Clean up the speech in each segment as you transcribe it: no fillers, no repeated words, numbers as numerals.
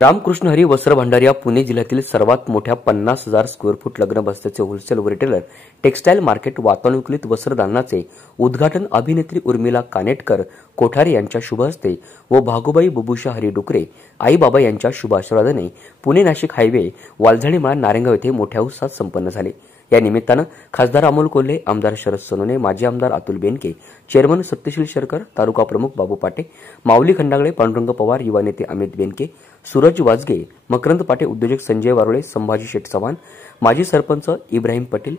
रामकृष्ण हरी वस्त्र भांडार या पुणे जिल्ह्यातील सर्वात मोठ्या 50,000 स्क्वेअर फूट लग्न बस्त्याचे होलसेल व रिटेलर टेक्सटाईल मार्केट वातानुकूलित वस्त्रदालनाचे उद्घाटन अभिनेत्री उर्मिला कानेटकर कोठारे यांच्या शुभ हस्ते व भागोबाई बबुशा हरी डुकरे आई बाबा यांच्या शुभ आशीर्वादाने पुणे नाशिक हायवे वालझाडीमाळा नारायणगाव येथे मोठ्या उत्साहात संपन्न झाले। या निमित्तानं खासदार अमोल कोल्हे, आमदार शरद सोनवणे, माजी आमदार अतुल बेनके, चेअरमन सत्यशील शेरकर, तालुका प्रमुख बाबू पाटे, माऊली खंडागळे, पांडुरंग पवार, युवा नेते अमित बेनके, सूरज वाजगे, मकरंद पाटे, उद्योजक संजय वारोळे, संभाजी शेठ चव्हाण, माजी सरपंच इब्राहिम पटेल,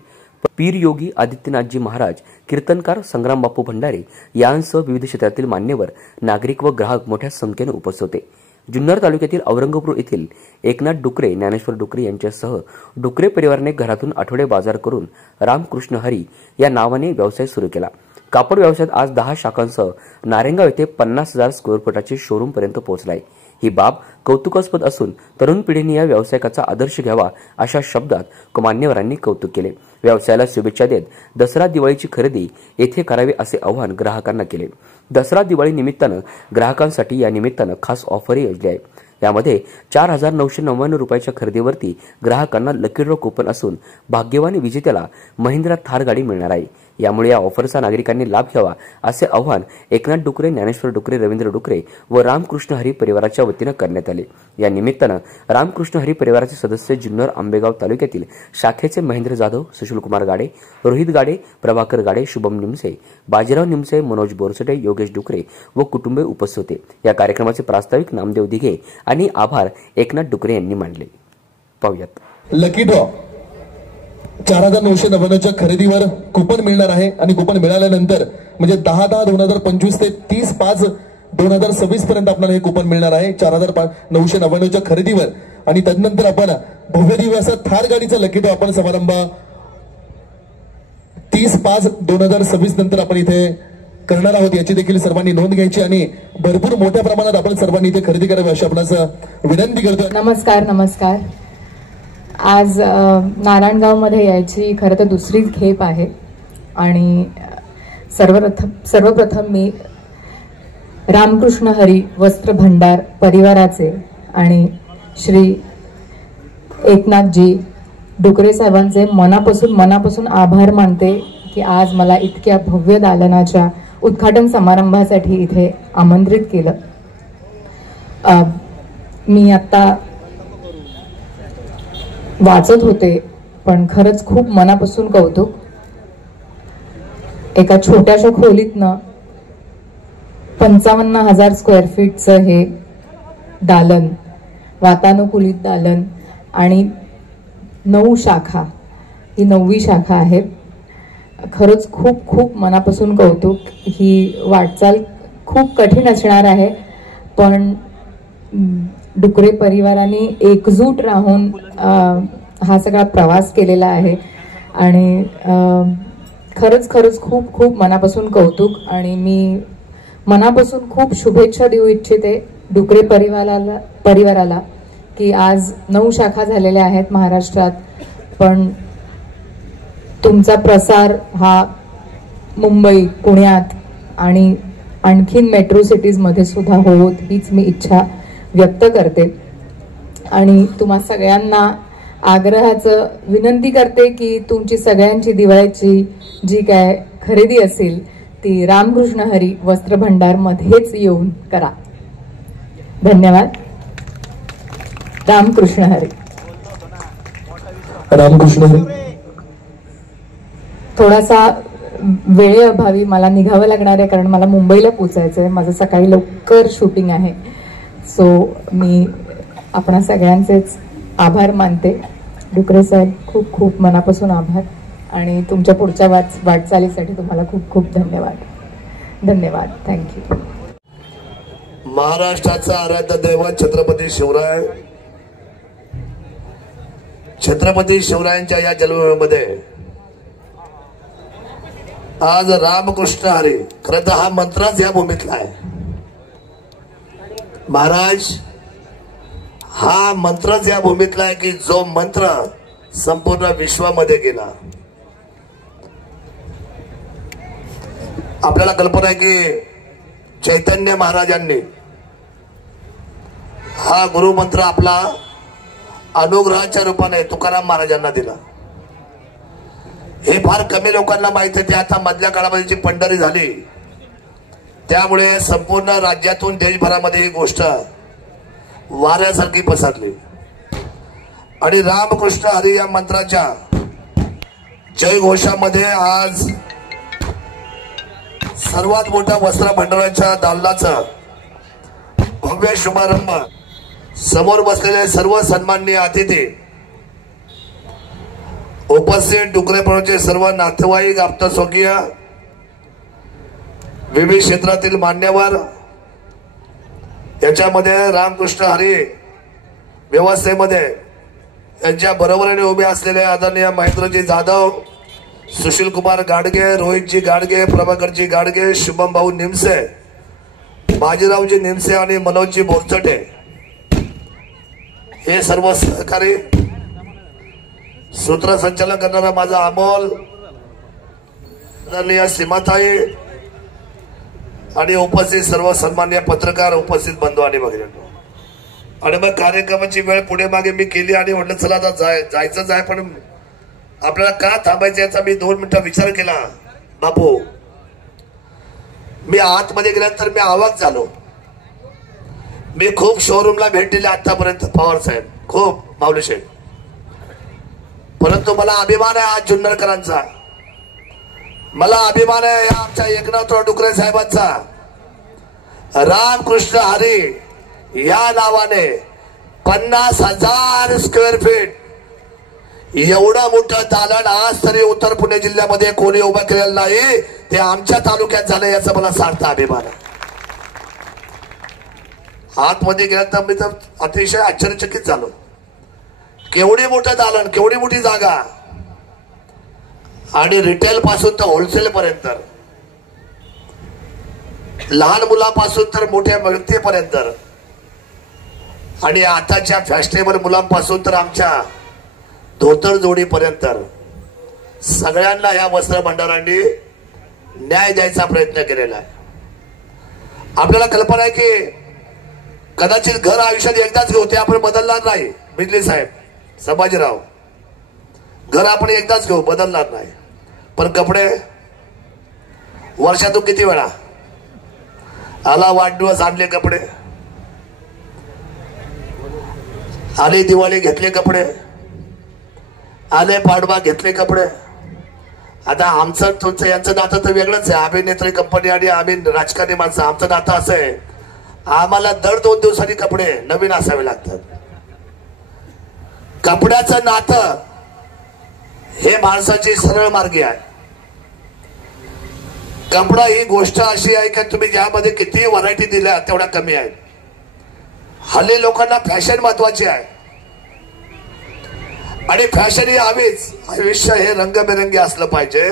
पीर योगी आदित्यनाथजी महाराज, कीर्तनकार संग्राम बापू भंडारे यांसह विविध क्षेत्रातील मान्यवर, नागरिक व ग्राहक मोठ्या संख्येने उपस्थित होते। जुन्नर तालुक्यातील औरंगपूर येथील एकनाथ डुकरे, ज्ञानेश्वर डुकरे यांच्यासह डुकरे परिवाराने घरातून आठवडे बाजार करून रामकृष्ण हरी या नावाने व्यवसाय सुरू केला। कापड व्यवसायात आज 10 शाखांसह नारायणगाव येथे 50,000 स्क्वेअर फुटाचे शोरूम पर्यंत पोहोचलाय। ही बाब कौतुकास्पद असून तरुण पिढीने या व्यवसायाचा आदर्श घ्यावा अशा शब्दात मान्यवरांनी कौतुक केले। व्यवसायाला शुभेच्छा देत दसरा दिवाळीची खरेदी येथे करावी असे आवाहन ग्राहकांना केले। दसरा दिवाळी निमित्तानं ग्राहकांसाठी या निमित्तानं खास ऑफरही योजली आहे। यामध्ये 4,999 रुपयाच्या खरेदीवरती ग्राहकांना लकी ड्रॉ कूपन असून भाग्यवान विजेत्याला महिंद्रा थार गाडी मिळणार आहे। यामुळे या ऑफरचा नागरिकांनी लाभ घ्यावा असे आवाहन एकनाथ डुकरे, ज्ञानेश्वर डुकरे, रवींद्र डुकरे व रामकृष्ण हरी परिवाराच्या वतीनं करण्यात आले। या निमित्तानं रामकृष्ण हरी परिवाराचे सदस्य जुन्नर आंबेगाव तालुक्यातील शाखेचे महेंद्र जाधव, सुशीलकुमार गाडे, रोहित गाडे, प्रभाकर गाडे, शुभम निमसे, बाजीराव निमसे, मनोज बोरसटे, योगेश डुकरे व कुटुंबे उपस्थित होते। या कार्यक्रमाचे प्रास्ताविक नामदेव दिघे आणि आभार एकनाथ डुकरे यांनी मानले। पाहूयात। लकी ड्रॉ 4,999च्या खरेदीवर कुपन मिळणार आहे आणि कुपन मिळाल्यानंतर म्हणजे 10/10/2025 ते 30/5/2026 पर्यंत आपल्याला हे कुपन मिळणार आहे 4,999च्या खरेदीवर। आणि तदनंतर आपण भव्य दिव्य असं थार गाडीचा लकी ड्रॉ आपण समारंभ 30/5/2026 नंतर आपण इथे करणार आहोत। याची देखील सर्वांनी नोंद घ्यायची आणि भरपूर मोठ्या प्रमाणात आपण सर्वांनी इथे खरेदी करावी अशी आपणास विनंती करतो। नमस्कार। आज नारायणगाव मध्ये यायची खरं तर दुसरी खेप आहे आणि सर्वप्रथम मी रामकृष्ण हरी वस्त्र भांडार परिवाराचे आणि श्री एकनाथजी डुकरे साहेबांचे मनापासून आभार मानते की आज मला इतक्या भव्य दालनाच्या उद्घाटन समारंभासाठी इथे आमंत्रित केलं। मी आता वाचत होते पण खरंच खूप मनापासून कौतुक। एका छोट्याशा खोलीतनं 55,000 स्क्वेअर फीटचं हे दालन, वातानुकूलित दालन आणि 9 शाखा, ही 9वी शाखा आहे। खरंच खूप मनापासून कौतुक। ही वाटचाल खूप कठीण असणार आहे पण डुकरे परिवाराने एकजूट राहून हा सगळा प्रवास केलेला आहे आणि खरंच खूप मनापासून कौतुक। आणि मी मनापासून खूप शुभेच्छा देऊ इच्छिते डुकरे परिवाराला की आज 9 शाखा झालेल्या आहेत महाराष्ट्रात, पण तुमचा प्रसार हा मुंबई, पुण्यात आणि आणखीन मेट्रो सिटीज मध्ये सुद्धा होत हीच मी इच्छा व्यक्त करते। आणि तुम्हा सगळ्यांना आग्रहाचं विनंती करते की तुमची सगळ्यांची दिवाळीची जी काय खरेदी असेल ती रामकृष्ण हरी वस्त्र भांडार मध्येच येऊन करा। धन्यवाद। रामकृष्ण हरी। रामकृष्ण हरी। थोडासा वेळेअभावी मला निघावं लागणार आहे कारण मला मुंबईला पोचायचंय, माझं सकाळी लवकर शूटिंग आहे। सो मी आपणा सगळ्यांचेच आभार मानते। डुकरे साहेब खूप मनापासून आभार आणि तुमच्या पुढच्या वाटचालीसाठी तुम्हाला खूप धन्यवाद। थँक्यू। महाराष्ट्राचा आराध्य दैवत छत्रपती शिवरायांच्या या जन्मभूमीमध्ये आज रामकृष्ण हरी, खरं तर हा मंत्रच या भूमीतला आहे महाराज। हा मंत्रच या भूमीतला आहे की जो मंत्र संपूर्ण विश्वामध्ये गेला। आपल्याला कल्पना आहे की चैतन्य महाराजांनी हा गुरुमंत्र आपला अनुग्रहाच्या रूपाने तुकाराम महाराजांना दिला. हे फार कमी लोकांना माहित आहे. आता मधल्या काळामध्ये जी पंढरी झाली त्यामुळे संपूर्ण राज्यातून देशभरामध्ये ही गोष्ट वाऱ्यासारखी पसरली आणि रामकृष्ण हरी या मंत्राच्या जयघोषामध्ये आज सर्वात मोठ्या वस्त्र भंडाराच्या दालनाचा भव्य शुभारंभ. समोर बसलेले सर्व सन्माननीय अतिथी, उपस्थित डुकरेपणाचे सर्व नातेवाईक, आप्तस्वकीय, विविध क्षेत्रातील मान्यवर, याच्यामध्ये रामकृष्ण हरी व्यवस्थेमध्ये यांच्या बरोबरीने उभे असलेले आदरणीय महेंद्रजी जाधव, सुशील कुमार गाडगे, रोहितजी गाडगे, प्रभाकरजी गाडगे, शुभम भाऊ निमसे, बाजीरावजी निमसे आणि मनोजजी बोरचटे हे सर्व सहकारी, सूत्रसंचालन करणारा माझा अमोल, आदरणीय सीमाताई आणि उपस्थित सर्व सन्मान्य पत्रकार, उपस्थित बंधू आणि भगिनींनो. आणि मग कार्यक्रमाची वेळ पुढे मागे मी केली आणि म्हटलं चला आता जायचंच आहे, पण आपल्याला का थांबायचं याचा मी 2 मिनिटं विचार केला. बापू, मी आतमध्ये गेल्यानंतर मी आवाज झालो. मी खूप शोरूमला भेट दिली आतापर्यंत, पवार साहेब, खूप, माऊली साहेब, परंतु मला अभिमान आहे आज जुन्नरकरांचा, मला अभिमान आहे या आमच्या एकनाथराव डुकरे साहेबांचा. रामकृष्ण हरी या नावाने 50,000 स्क्वेअर फीट एवढं मोठं दालन आज तरी उत्तर पुणे जिल्ह्यामध्ये कोणी उभं केलेलं नाही. ते आमच्या तालुक्यात झालं याचा मला सार्थ अभिमान आहे. आतमध्ये गेल्यानंतर मी तर अतिशय आश्चर्यचकित झालो. केवढी मोठं दालन, केवढी मोठी जागा, आणि रिटेल पासून तर होलसेल पर्यंत, लहान मुलापासून तर मोठ्या व्यक्तीपर्यंत, आणि आताच्या फॅशनेबल मुलांपासून तर आमच्या धोतर जोडीपर्यंत सगळ्यांना या वस्त्र भंडारांनी न्याय द्यायचा प्रयत्न केलेला आहे. आपल्याला कल्पना आहे की कदाचित घर आयुष्यात एकदाच घेऊ, ते आपण बदलणार नाही. बिजली साहेब, संभाजीराव, घर आपण एकदाच घेऊ, बदलणार नाही. पण कपडे वर्षातून किती वेळा आला वाढदिवस आणले कपडे, आले दिवाळी घेतले कपडे, आले पाडवा घेतले कपडे. आता आमचं तुमचं यांचं नातं तर वेगळंच आहे. अभिनेत्री कंपनी आणि आम्ही राजकारणी माणसं, आमचं नातं असं आहे, आम्हाला दर 2 दिवसांनी कपडे नवीन असावे लागतात. कपड्याचं नातं हे माणसाची सरळ मार्गी आहे. कपडा ही गोष्ट अशी आहे की तुम्ही ज्यामध्ये किती व्हरायटी दिल्या तेवढ्या कमी आहेत. हल्ली लोकांना फॅशन महत्वाची आहे आणि फॅशन ही हवीच. आयुष्य हे रंगबेरंगी असलं पाहिजे.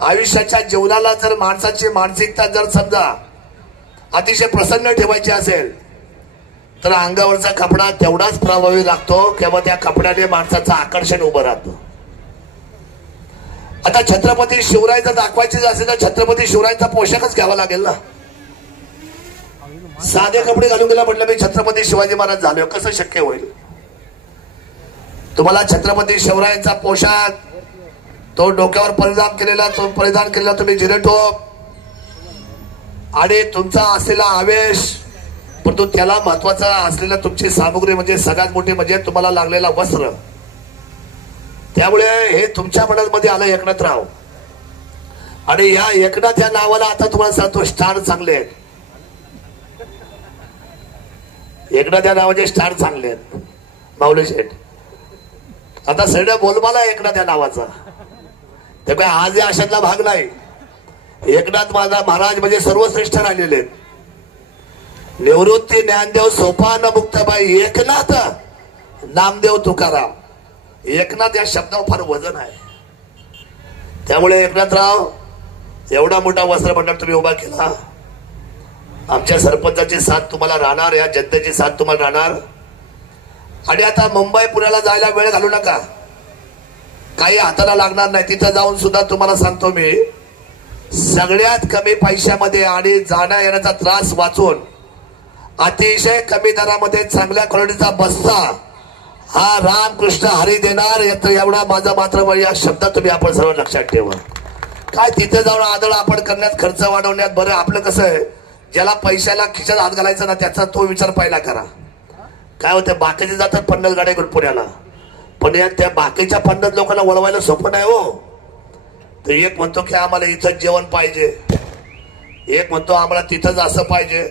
आयुष्याच्या जीवनाला जर माणसाची मानसिकता जर समजा अतिशय प्रसन्न ठेवायची असेल तर अंगावरचा कपडा तेवढाच प्रभावी लागतो किंवा त्या कपड्याने माणसाचं आकर्षण उभं राहतं. आता छत्रपती शिवराय जर दाखवायचे असेल तर छत्रपती शिवरायांचा पोशाखच घ्यावा लागेल ना. साधे कपडे घालून गेला म्हटलं मी छत्रपती शिवाजी महाराज झालोय, कसं शक्य होईल? तुम्हाला छत्रपती शिवरायांचा पोशाख, तो डोक्यावर परिधान केलेला तुम्ही जिरेटोप आणि तुमचा असलेला आवेश, परंतु त्याला महत्वाचा असलेला तुमची सामुग्री म्हणजे सगळ्यात मोठी म्हणजे तुम्हाला लागलेला वस्त्र. त्यामुळे हे तुमच्या मनामध्ये आलं एकनाथराव, आणि या एकनाथ या नावाला आता तुम्हाला सांगतो स्टार चांगले आहेत. एकनाथ या नावाचे स्टार चांगले आहेत. माऊली शेठ आता सगळं बोलबाला एकनाथ या नावाचा. त्यामुळे आज या अशातला भाग नाही. एकनाथ माझा महाराज म्हणजे सर्वश्रेष्ठ राहिलेले आहेत. निवृत्ती ज्ञानदेव सोपान मुक्ताबाई एकनाथ नामदेव तुकाराम. एकनाथ या शब्दावर फार वजन आहे. त्यामुळे एकनाथराव एवढा मोठा वस्त्र मंडळ तुम्ही उभा केला. आमच्या सरपंचाची साथ तुम्हाला राहणार, या जनतेची साथ तुम्हाला राहणार. आणि आता मुंबई पुण्याला जायला वेळ घालू नका, काही हाताला लागणार नाही. तिथं जाऊन सुद्धा तुम्हाला सांगतो मी, सगळ्यात कमी पैशामध्ये आणि जाण्या येण्याचा त्रास वाचून अतिशय कमी दरामध्ये चांगल्या क्वालिटीचा बस्ता हा रामकृष्ण हरी देणार एवढा माझा मात्र या शब्दात तुम्ही आपण सर्व लक्षात ठेवा. काय तिथे जाऊन आदळ आपण करण्यात खर्च वाढवण्यात बरं आपलं कसं आहे, ज्याला पैशाला खिशात हात घालायचा ना त्याचा तो विचार पहिला करा. काय होतं बाकीचे जातात 50 गाड्या घेऊन पुण्याला, पण त्या बाकीच्या 50 लोकांना वळवायला सोपं नाही हो. तर एक म्हणतो की आम्हाला इथंच जेवण पाहिजे, एक म्हणतो आम्हाला तिथंच असं पाहिजे.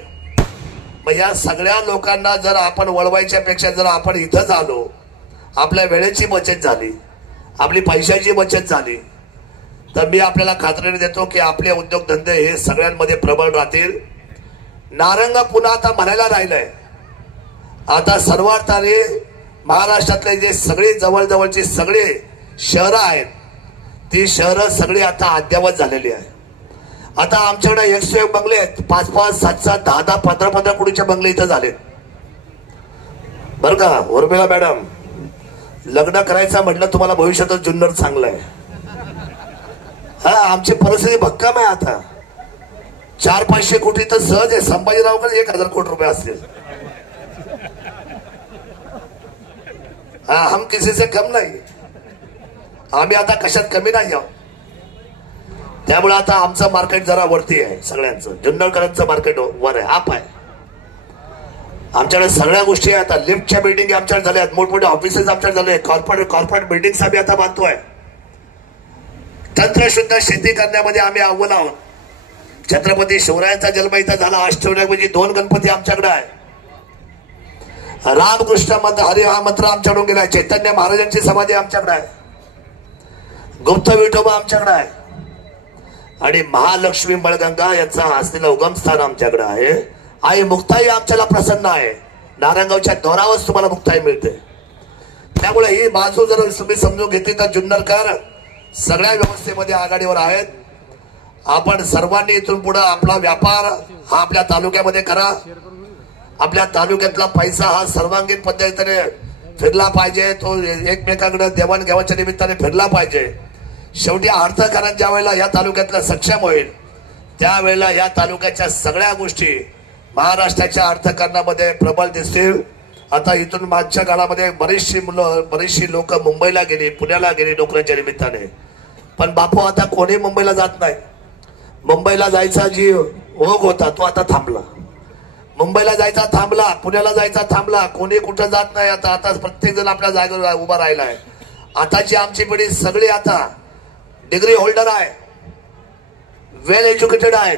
मग या सगळ्या लोकांना जर आपण वळवायच्या पेक्षा जर आपण इथंच आलो, आपल्या वेळेची बचत झाली, आपली पैशाची बचत झाली, तर मी आपल्याला खात्रीने देतो की आपले उद्योगधंदे हे सगळ्यांमध्ये प्रबळ राहतील. नारंग पुन्हा आता म्हणायला राहिलंय. आता सर्वात आधी महाराष्ट्रातले जे सगळे जवळजवळची सगळे शहरं आहेत ती शहरं सगळी आता अद्ययावत झालेली आहे. आता आमच्याकडे 101 बंगले आहेत, 5-5, 7-7, 10-10, 15-15 कोटीचे बंगले इथं झालेत बरं का. उर्मिला मॅडम, लग्न करायचं म्हटलं तुम्हाला भविष्यातच जुन्नर चांगलं आहे. हा आमची परिस्थिती भक्कम आहे. आता 400-500 कोटी तर सहज आहे. संभाजीरावकडे 1000 कोटी रुपये असतील. हम किसी से कम नाही, आम्ही आता कशात कमी नाही आहोत. त्यामुळे आता आमचं मार्केट जरा वरती आहे, सगळ्यांचं जुन्नरकरांचं मार्केट वर आहे, आप आहे. आमच्याकडे सगळ्या गोष्टी आहेत. आता लिफ्टच्या बिल्डिंग आमच्याकडे झाल्या आहेत, मोठमोठे ऑफिसेस आमच्याकडे झाले, कॉर्पोरेट बिल्डिंग आम्ही आता बांधतोय. तंत्रशुद्ध शेती करण्यामध्ये आम्ही अव्वल आहोत. छत्रपती शिवरायांचा जन्म इथं झाला. अष्टविनायक 2 गणपती आमच्याकडे आहे. रामकृष्ण मंत्र हरी हा मंत्र आमच्याकडून गेलाय. चैतन्य महाराजांची समाधी आमच्याकडे आहे. गुप्त विठोबा आमच्याकडे आहे. आणि महालक्ष्मी मळगंगा यांचा असलेलं उगम स्थान आमच्याकडे आहे. आई मुक्ताई आमच्याला प्रसन्न आहे. नारायणगावच्या दौरावरच तुम्हाला मुक्ताई मिळते. त्यामुळे ही बाजू जर तुम्ही समजून घेतली तर जुन्नरकर सगळ्या व्यवस्थेमध्ये आघाडीवर आहेत. आपण सर्वांनी इथून पुढे आपला व्यापार हा आपल्या तालुक्यामध्ये करा. आपल्या तालुक्यातला पैसा हा सर्वांगीण पद्धतीने फिरला पाहिजे. तो एकमेकांकडे देवाणघेवाणच्या निमित्ताने फिरला पाहिजे. शेवटी अर्थकारण ज्या वेळेला या तालुक्यातला सक्षम होईल त्यावेळेला या तालुक्याच्या सगळ्या गोष्टी महाराष्ट्राच्या अर्थकारणामध्ये प्रबळ दिसतील. आता इथून मागच्या काळामध्ये बरीचशी लोक मुंबईला गेली, पुण्याला गेली नोकऱ्यांच्या निमित्ताने. पण बापू आता कोणी मुंबईला जात नाही. मुंबईला जायचा जी ओघ होता तो आता थांबला. मुंबईला जायचा थांबला, पुण्याला जायचा थांबला. कोणी कुठं जात नाही. आता प्रत्येक जण आपल्या जागेवर उभा राहिलाय. आताची आमची पिढी सगळी आता डिग्री होल्डर आहे, वेल एज्युकेटेड आहेत.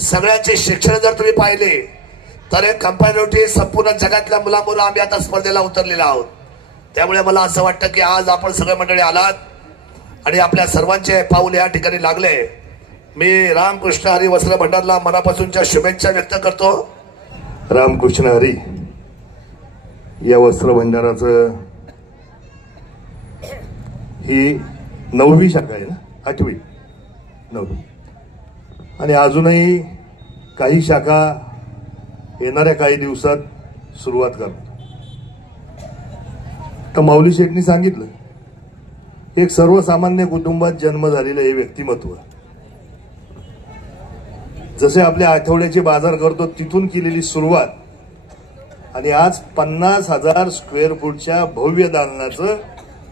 सगळ्यांचे शिक्षण जर तुम्ही पाहिले तर कंपॅरेटिव्हली संपूर्ण जगातल्या मुलामुळे आम्ही आता स्पर्धेला उतरलेलो आहोत. त्यामुळे मला असं वाटतं की आज आपण सगळे मंडळी आलात आणि आपल्या सर्वांचे पाऊल या ठिकाणी लागले. मी रामकृष्ण हरी वस्त्र भंडारला मनापासूनच्या शुभेच्छा व्यक्त करतो. रामकृष्ण हरी या वस्त्र भंडाराचं ही 9वी शाखा आहे ना, 8वी 9वी, आणि अजूनही काही शाखा येणाऱ्या काही दिवसात सुरुवात करतो. तर माऊली शेठनी सांगितलं, एक सर्वसामान्य कुटुंबात जन्म झालेलं हे व्यक्तिमत्व जसे आपल्या आठवड्याचे बाजार करतो तिथून केलेली सुरुवात आणि आज 50,000 स्क्वेअर फूटच्या भव्य दालनाचं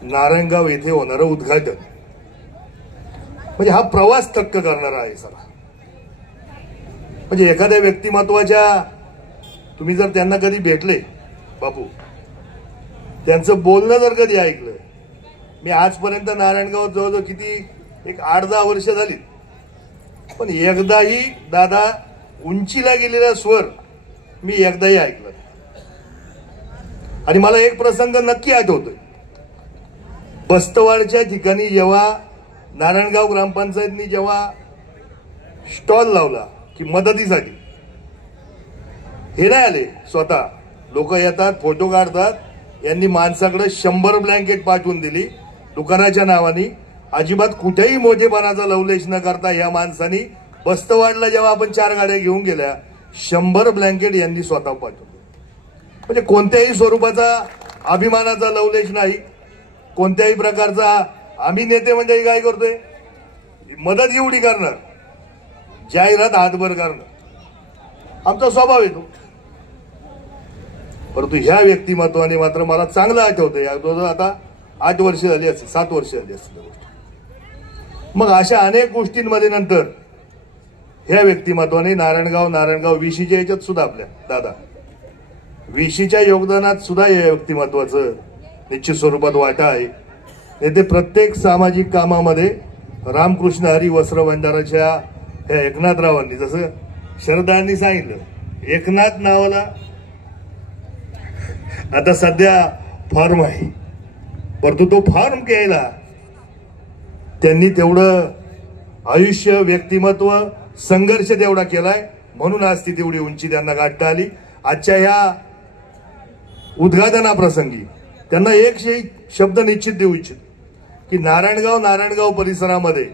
नारायणगाव येथे होणारं उद्घाटन, म्हणजे हा प्रवास थक्क करणारा आहे सगळा. म्हणजे एखाद्या व्यक्तिमत्वाच्या तुम्ही जर त्यांना कधी भेटले बापू, त्यांचं बोलणं जर कधी ऐकलं, मी आजपर्यंत नारायणगावात जवळजवळ किती एक 8-10 वर्ष झाली, पण एकदाही दादा उंचीला गेलेला स्वर मी एकदाही ऐकलं. आणि मला एक प्रसंग नक्की आठवतोय. बस्तवाडच्या ठिकाणी जेव्हा नारायणगाव ग्रामपंचायतनी जेव्हा स्टॉल लावला की मदतीसाठी, हे नाही आले स्वतः, लोक येतात फोटो काढतात. यांनी माणसाकडे 100 ब्लँकेट पाठवून दिली दुकानाच्या नावाने. अजिबात कुठेही मोठेपणाचा लवलेश न करता या माणसानी बस्तवाडला जेव्हा आपण 4 गाड्या घेऊन गेल्या 100 ब्लँकेट यांनी स्वतः पाठवले. म्हणजे कोणत्याही स्वरूपाचा अभिमानाचा लवलेश नाही, कोणत्याही प्रकारचा. आम्ही नेते मंडळी काय करतोय, मदत एवढी करणार, जाहिरात हातभर करणार, आमचा स्वभाव येतो. परंतु ह्या व्यक्तिमत्वाने मात्र मला चांगलं आठवतं. या आता 8 वर्ष झाली असतील, 7 वर्ष झाली असतील गोष्ट. मग अशा अनेक गोष्टींमध्ये नंतर ह्या व्यक्तिमत्वाने नारायणगाव विशीच्या याच्यात सुद्धा आपल्या दादा विशीच्या योगदानात सुद्धा या व्यक्तिमत्वाचं निश्चित स्वरूपात वाटा आहे. येथे प्रत्येक सामाजिक कामामध्ये रामकृष्ण हरी वस्त्र भंडाराच्या ह्या एकनाथरावांनी, जसं शरदांनी सांगितलं, एकनाथ नावाला आता सध्या फॉर्म आहे, परंतु तो फॉर्म घ्यायला त्यांनी तेवढं आयुष्य, व्यक्तिमत्व, संघर्ष तेवढा केलाय, म्हणून आज ती तेवढी उंची त्यांना गाठता आली. आजच्या ह्या उद्घाटनाप्रसंगी त्यांना एक शब्द निश्चित देऊ इच्छित की नारायणगाव परिसरामध्ये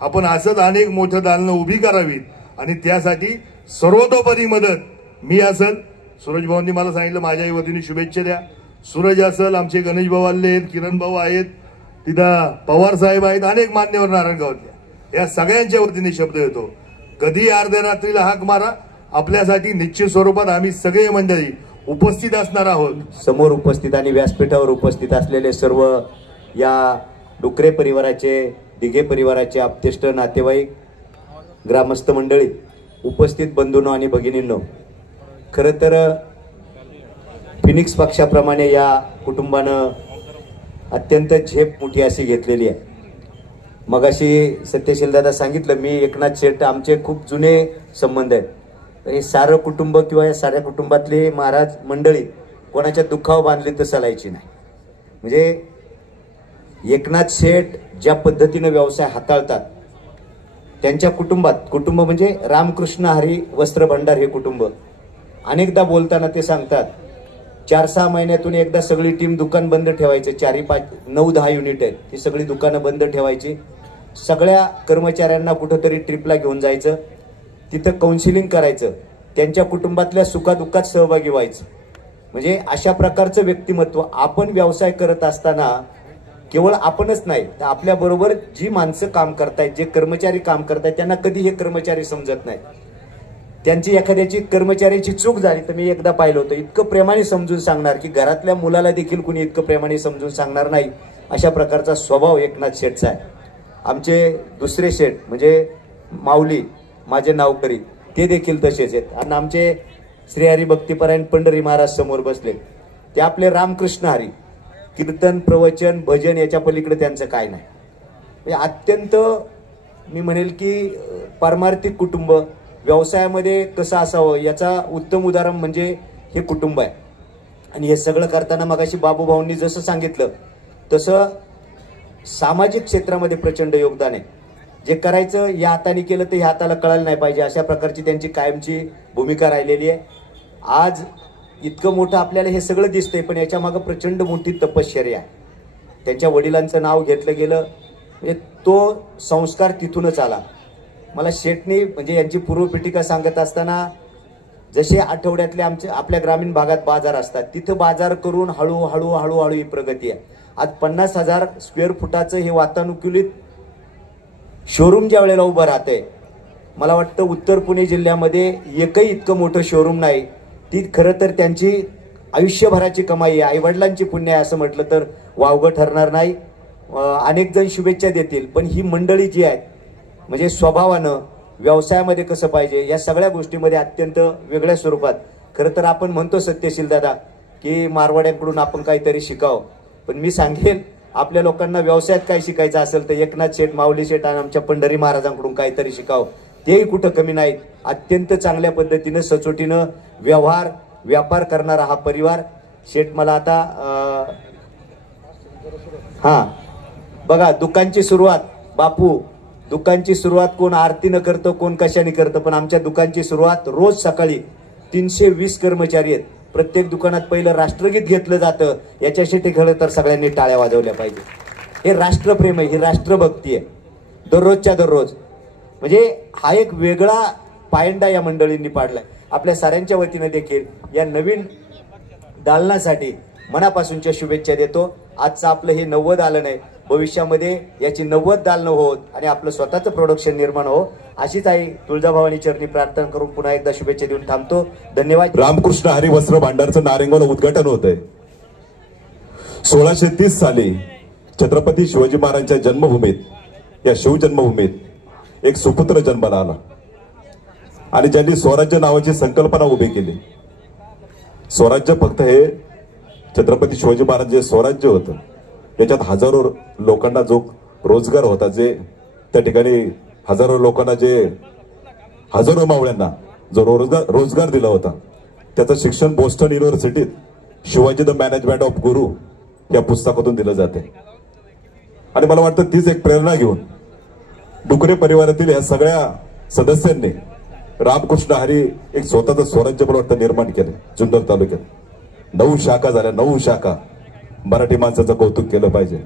आपण असंच अनेक मोठं दालनं उभी करावीत आणि त्यासाठी सर्वतोपरी मदत मी असेल, सूरज भाऊंनी मला सांगितलं माझ्याही वतीने शुभेच्छा द्या. सूरज असेल, आमचे गणेश भाऊ आले आहेत, किरण भाऊ आहेत, तिथं पवार साहेब आहेत, अनेक मान्यवर नारायणगावातल्या, या सगळ्यांच्या वतीने शब्द येतो. कधी अर्ध्या रात्रीला हाक मारा, आपल्यासाठी निश्चित स्वरूपात आम्ही सगळे मंडळी उपस्थित असणार आहोत. समोर उपस्थित आणि व्यासपीठावर उपस्थित असलेले सर्व या डुकरे परिवाराचे, दिघे परिवाराचे आप्तेष्ट, नातेवाईक, ग्रामस्थ मंडळी, उपस्थित बंधूंनो आणि भगिनींनो, खरं तर फिनिक्स पक्षाप्रमाणे या कुटुंबानं अत्यंत झेप मोठी अशी घेतलेली आहे. मगाशी सत्यशील दादा सांगितलं, मी एकनाथ शेठ, आमचे खूप जुने संबंध आहेत. हे सारं कुटुंब किंवा या साऱ्या कुटुंबातले महाराज मंडळी कोणाच्या दुःखावर बांधली तर चालायची नाही. म्हणजे एकनाथ शेठ ज्या पद्धतीनं व्यवसाय हाताळतात, त्यांच्या कुटुंबात, कुटुंब म्हणजे रामकृष्ण हरी वस्त्र भंडार हे कुटुंब, अनेकदा बोलताना ते सांगतात 4-6 महिन्यातून एकदा सगळी टीम दुकान बंद ठेवायचं. 4-5-9-10 युनिट आहेत, ती सगळी दुकानं बंद ठेवायची. सगळ्या कर्मचाऱ्यांना कुठंतरी ट्रिपला घेऊन जायचं, तिथं काउन्सिलिंग करायचं, त्यांच्या कुटुंबातल्या सुखादुःखात सहभागी व्हायचं. म्हणजे अशा प्रकारचं व्यक्तिमत्व. आपण व्यवसाय करत असताना केवळ आपणच नाही, तर आपल्याबरोबर जी माणसं काम करतायत, जे कर्मचारी काम करतायत, त्यांना कधी हे कर्मचारी समजत नाही. त्यांची एखाद्याची कर्मचाऱ्याची चूक झाली तर मी एकदा पाहिलं होतं, इतकं प्रेमाने समजून सांगणार की घरातल्या मुलाला देखील कुणी इतकं प्रेमाने समजून सांगणार नाही, अशा प्रकारचा स्वभाव एकनाथ शेठचा आहे. आमचे दुसरे शेठ म्हणजे माऊली, माझे नावकरी, ते देखील तसेच आहेत. आणि आमचे श्रीहरी भक्तिपरायण पंढरी महाराज समोर बसले, ते आपले रामकृष्ण हरी, कीर्तन, प्रवचन, भजन याच्या पलीकडे त्यांचं काय नाही. म्हणजे अत्यंत मी म्हणेल की पारमार्थिक कुटुंब. व्यवसायामध्ये कसं असावं याचा उत्तम उदाहरण म्हणजे हे कुटुंब आहे. आणि हे सगळं करताना मगाशी बाबूभाऊंनी जसं सांगितलं तसं सामाजिक क्षेत्रामध्ये प्रचंड योगदान आहे. जे करायचं या हाताने केलं तर ह्या हाताला कळायला नाही पाहिजे, अशा प्रकारची त्यांची कायमची भूमिका राहिलेली आहे. आज इतकं मोठं आपल्याला हे सगळं दिसतंय, पण याच्या मागं प्रचंड मोठी तपश्चर्या आहे. त्यांच्या वडिलांचं नाव घेतलं गेलं म्हणजे तो संस्कार तिथूनच आला. मला शेठनी म्हणजे यांची पूर्वपीठिका सांगत असताना, जसे आठवड्यातले आपल्या ग्रामीण भागात बाजार असतात, तिथं बाजार करून हळूहळू ही प्रगती आहे. आज 50,000 स्क्वेअर फुटाचं हे वातानुकूलित शोरूम ज्या वेळेला उभं राहतंय, मला वाटतं उत्तर पुणे जिल्ह्यामध्ये एकही इतकं मोठं शोरूम नाही. ती खरं तर त्यांची आयुष्यभराची कमाई आहे, आईवडिलांची पुण्य आहे असं म्हटलं तर वावगं ठरणार नाही. अनेक जण शुभेच्छा देतील, पण ही मंडळी जी आहेत म्हणजे स्वभावानं व्यवसायामध्ये कसं पाहिजे या सगळ्या गोष्टीमध्ये अत्यंत वेगळ्या स्वरूपात. खरं तर आपण म्हणतो सत्यशील दादा की मारवाड्यांकडून आपण काहीतरी शिकावं, पण मी सांगेन आपल्या लोकांना व्यवसायात काय शिकायचं असेल तर एकनाथ शेठ, माऊली शेठ आणि आमच्या पंढरी महाराजांकडून काहीतरी शिकावं. तेही कुठं कमी नाहीत. अत्यंत चांगल्या पद्धतीनं सचोटीनं व्यापार करणारा हा परिवार. शेठ मला आता बघा, दुकानची सुरुवात, बापू दुकानची सुरुवात कोण आरतीनं करतं, कोण कशाने करतं, पण आमच्या दुकानची सुरुवात रोज सकाळी 320 कर्मचारी आहेत. प्रत्येक दुकानात पहिलं राष्ट्रगीत घेतलं जातं. याच्यासाठी खरं तर सगळ्यांनी टाळ्या वाजवल्या पाहिजे. हे राष्ट्रप्रेम आहे, ही राष्ट्रभक्ती आहे दररोजच्या दररोज. म्हणजे हा एक वेगळा पायंडा या मंडळींनी पाडलाय. आपल्या साऱ्यांच्या वतीने देखील या नवीन दालनासाठी मनापासूनच्या शुभेच्छा देतो. आजचं आपलं हे 90 दालन आहे. भविष्यामध्ये याची 90 दालनं होत आणि आपलं स्वतःचं प्रोडक्शन निर्माण हो, अशीच आई तुळजाभवानी चरणी प्रार्थना करून पुन्हा एकदा शुभेच्छा देऊन थांबतो. धन्यवाद. रामकृष्ण हरी वस्त्र भांडारचं नारेंगावला उद्घाटन होत आहे. 1630 साली छत्रपती शिवाजी महाराजांच्या जन्मभूमीत, या शिवजन्मभूमीत एक सुपुत्र जन्माला आला आणि ज्यांनी स्वराज्य नावाची संकल्पना उभी केली. स्वराज्य फक्त हे छत्रपती शिवाजी महाराज जे स्वराज्य होतं याच्यात हजारो लोकांना जो रोजगार होता, जे त्या ठिकाणी हजारो लोकांना, जे हजारो मावळ्यांना जो रोजगार दिला होता, त्याचं शिक्षण बोस्टन युनिव्हर्सिटीत Shivaji the management of guru या पुस्तकातून दिलं जाते. आणि मला वाटतं तीच एक प्रेरणा घेऊन डुकरे परिवारातील या सगळ्या सदस्यांनी रामकृष्ण हरी एक स्वतःचं स्वराज्य मला वाटतं निर्माण केलं. जुन्नर तालुक्यात 9 शाखा झाल्या. 9 शाखा. मराठी माणसाचं कौतुक केलं पाहिजे.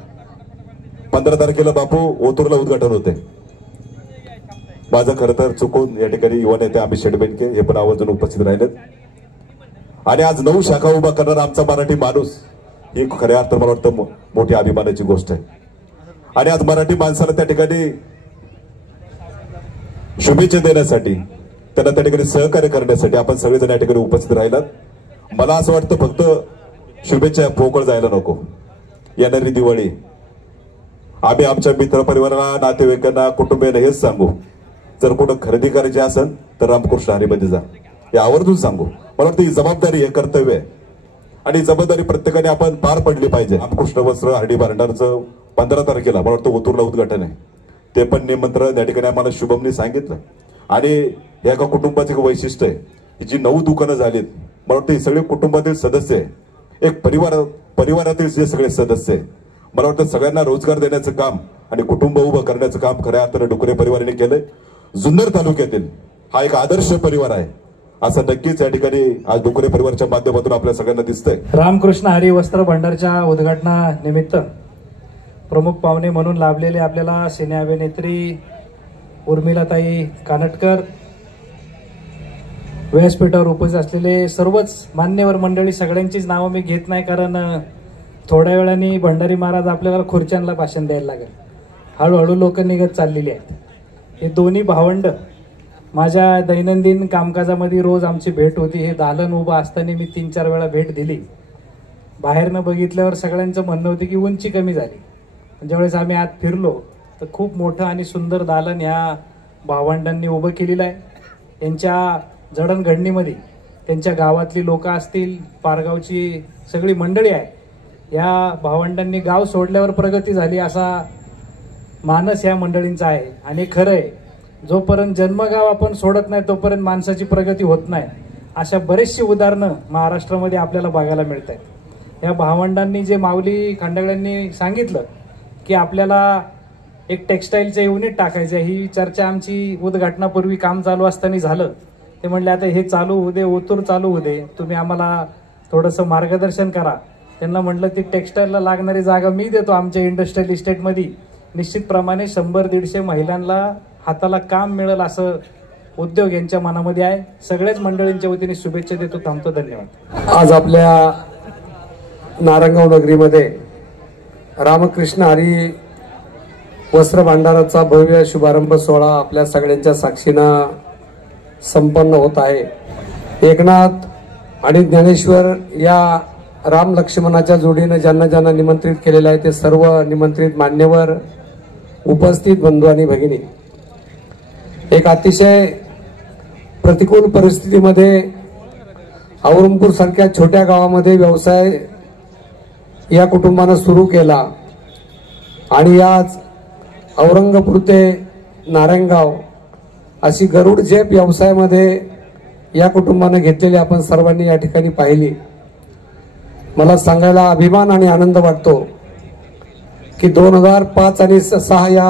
15 तारखेला बापू ओतूरला उद्घाटन होते. माझं खरं तर चुकून या ठिकाणी युवा नेते अमित शेटबेनके हे पण आवर्जून उपस्थित राहिलेत. आणि आज 9 शाखा उभा करणारा आमचा मराठी माणूस ही खऱ्या अर्थ मला वाटतं मोठी अभिमानाची गोष्ट आहे. आणि आज मराठी माणसाला त्या ठिकाणी शुभेच्छा देण्यासाठी, त्यांना त्या ठिकाणी सहकार्य करण्यासाठी आपण सगळेजण या ठिकाणी उपस्थित राहिलात. मला असं वाटतं फक्त शुभेच्छा पोकळ जायला नको. येणारी दिवाळी आम्ही आमच्या मित्रपरिवाराला, नातेवाईकांना, कुटुंबियांना हेच सांगू, जर कुठं खरेदी करायची असेल तर रामकृष्ण हरीमध्ये जा, हे आवर्जून सांगू. मला वाटतं ही जबाबदारी, हे कर्तव्य आहे आणि जबाबदारी प्रत्येकाने आपण पार पडली पाहिजे. रामकृष्ण वस्त्र हरडी भांडारचं 15 तारखेला मला वाटतं ओतूरला उद्घाटन आहे. ते पण निमंत्रण या ठिकाणी आम्हाला शुभमने सांगितलं. आणि हे एका कुटुंबाचं एक वैशिष्ट्य आहे, ही जी 9 दुकानं झालीत, मला वाटतं ही सगळे कुटुंबातील सदस्य आहे, एक परिवारातील जे सगळे सदस्य आहे, मला वाटतं सगळ्यांना रोजगार देण्याचं काम आणि कुटुंब उभं करण्याचं काम खऱ्या अर्थाने डुकरे परिवाराने केलंय. जुन्नर तालुक्यातील हा एक आदर्श परिवार आहे असं नक्कीच या ठिकाणी आज डुकरे परिवाराच्या माध्यमातून आपल्या सगळ्यांना दिसतंय. रामकृष्ण हरी वस्त्र भांडारच्या उद्घाटनानिमित्त प्रमुख पाहुणे म्हणून लाभलेले आपल्याला सिने अभिनेत्री उर्मिलाताई कानटकर, व्यासपीठावर उपस्थित असलेले सर्वच मान्यवर मंडळी, सगळ्यांचीच नावं मी घेत नाही कारण थोड्या वेळाने भंडारी महाराज आपल्याला खुर्च्यांना भाषण द्यायला लागेल. हळूहळू लोक निघत चाललेली आहेत. हे दोन्ही भावंड माझ्या दैनंदिन कामकाजामध्ये रोज आमची भेट होती. हे दालन उभं असताना मी 3-4 वेळा भेट दिली. बाहेरनं बघितल्यावर सगळ्यांचं म्हणणं होतं की उंची कमी झाली. ज्यावेळेस आम्ही आत फिरलो तर खूप मोठं आणि सुंदर दालन ह्या भावंडांनी उभं केलेलं आहे. यांच्या जडणघडणीमध्ये त्यांच्या गावातली लोक असतील, पारगावची सगळी मंडळी आहे, या भावंडांनी गाव सोडल्यावर प्रगती झाली असा मानस या मंडळींचा आहे. आणि खरं आहे, जोपर्यंत जन्मगाव आपण सोडत नाही तोपर्यंत माणसाची प्रगती होत नाही. अशा बरेचशी उदाहरणं महाराष्ट्रामध्ये आपल्याला बघायला मिळत आहेत. या भावंडांनी जे माऊली खांडागळ्यांनी सांगितलं की आपल्याला एक टेक्स्टाईलचं युनिट टाकायचं, ही चर्चा आमची उद्घाटनापूर्वी काम चालू असताना झालं. ते म्हणले आता हे चालू होऊ दे, ओतूर चालू होऊ दे, तुम्ही आम्हाला थोडंसं मार्गदर्शन करा. त्यांना म्हटलं ती टेक्स्टाईलला लागणारी जागा मी देतो आमच्या इंडस्ट्रियल इस्टेटमध्ये. निश्चितप्रमाणे 100-150 महिलांना हाताला काम मिळेल असं उद्योग यांच्या मनामध्ये आहे. सगळ्याच मंडळींच्या वतीने शुभेच्छा देतो. थांबतो. धन्यवाद. आज आपल्या नारंगाव नगरीमध्ये रामकृष्ण हरी वस्त्र भांडाराचा भव्य शुभारंभ सोहळा आपल्या सगळ्यांच्या साक्षीनं संपन्न होत आहे. एकनाथ आणि ज्ञानेश्वर या राम लक्ष्मणाच्या जोडीनं ज्यांना ज्यांना निमंत्रित केलेलं आहे ते सर्व निमंत्रित मान्यवर, उपस्थित बंधू आणि भगिनी, एक अतिशय प्रतिकूल परिस्थितीमध्ये औरंगपूर सारख्या छोट्या गावामध्ये व्यवसाय या कुटुंबानं सुरू केला आणि आज औरंगापूर ते नारायणगाव अशी गरुड झेप व्यवसायामध्ये या कुटुंबानं घेतलेली आपण सर्वांनी या ठिकाणी पाहिली. मला सांगायला अभिमान आणि आनंद वाटतो की 2005 आणि 2006 या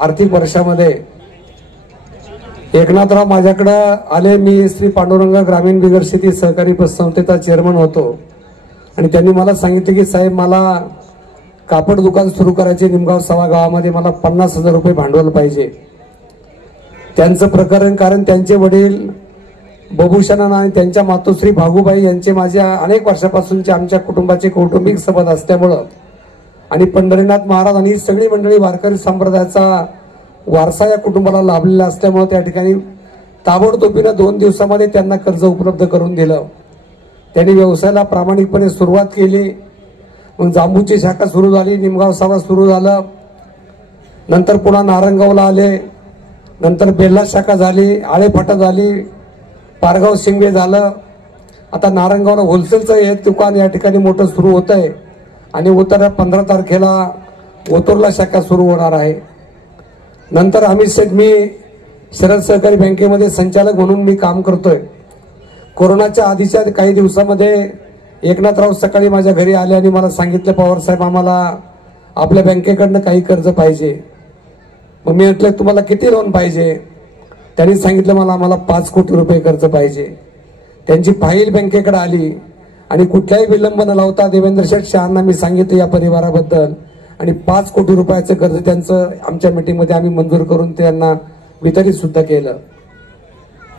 आर्थिक वर्षामध्ये एकनाथराव माझ्याकडं आले. मी श्री पांडुरंग ग्रामीण बिगर शेती सहकारी पतसंस्थेचा चेअरमन होतो आणि त्यांनी मला सांगितले की साहेब मला कापड दुकान सुरू करायचे निमगाव सवा गावामध्ये, मला 50,000 रुपये भांडवल पाहिजे. त्यांचं प्रकरण, कारण त्यांचे वडील बभूषण आणि त्यांच्या मातोश्री भागूबाई यांचे माझ्या अनेक वर्षापासूनचे आमच्या कुटुंबाचे कौटुंबिक संबंध असल्यामुळं आणि पंढरीनाथ महाराज आणि ही सगळी मंडळी वारकरी संप्रदायाचा वारसा या कुटुंबाला लाभलेला असल्यामुळे त्या ठिकाणी ताबडतोबीने 2 दिवसामध्ये त्यांना कर्ज उपलब्ध करून दिलं. त्यांनी व्यवसायाला प्रामाणिकपणे सुरुवात केली. मग जांबूची शाखा सुरू झाली, निमगाव सावा सुरू झालं, नंतर पुन्हा नारंगावला आले, नंतर बेल्ला शाखा झाली, आळेफाटा झाली, पारगाव शिंगे झालं. आता नारंगावला होलसेलचं हे दुकान या ठिकाणी मोठं सुरू होत आहे आणि उतर 15 तारखेला ओतूरला शाखा सुरू होणार आहे. नंतर अमित शेठ, मी शरद सहकारी बँकेमध्ये संचालक म्हणून मी काम करतोय. कोरोनाच्या आधीच्या काही दिवसामध्ये एकनाथराव सकाळी माझ्या घरी आले आणि मला सांगितलं, पवार साहेब आम्हाला आपल्या बँकेकडनं काही कर्ज पाहिजे. मग मी म्हटलं तुम्हाला किती लोन पाहिजे? त्यांनी सांगितलं आम्हाला 5 कोटी रुपये कर्ज पाहिजे. त्यांची फाईल बँकेकडे आली आणि कुठलाही विलंब न लावता देवेंद्र शेठ शहांना मी सांगितलं या परिवाराबद्दल आणि 5 कोटी रुपयाचं कर्ज त्यांचं आमच्या मीटिंगमध्ये आम्ही मंजूर करून त्यांना वितरित सुद्धा केलं.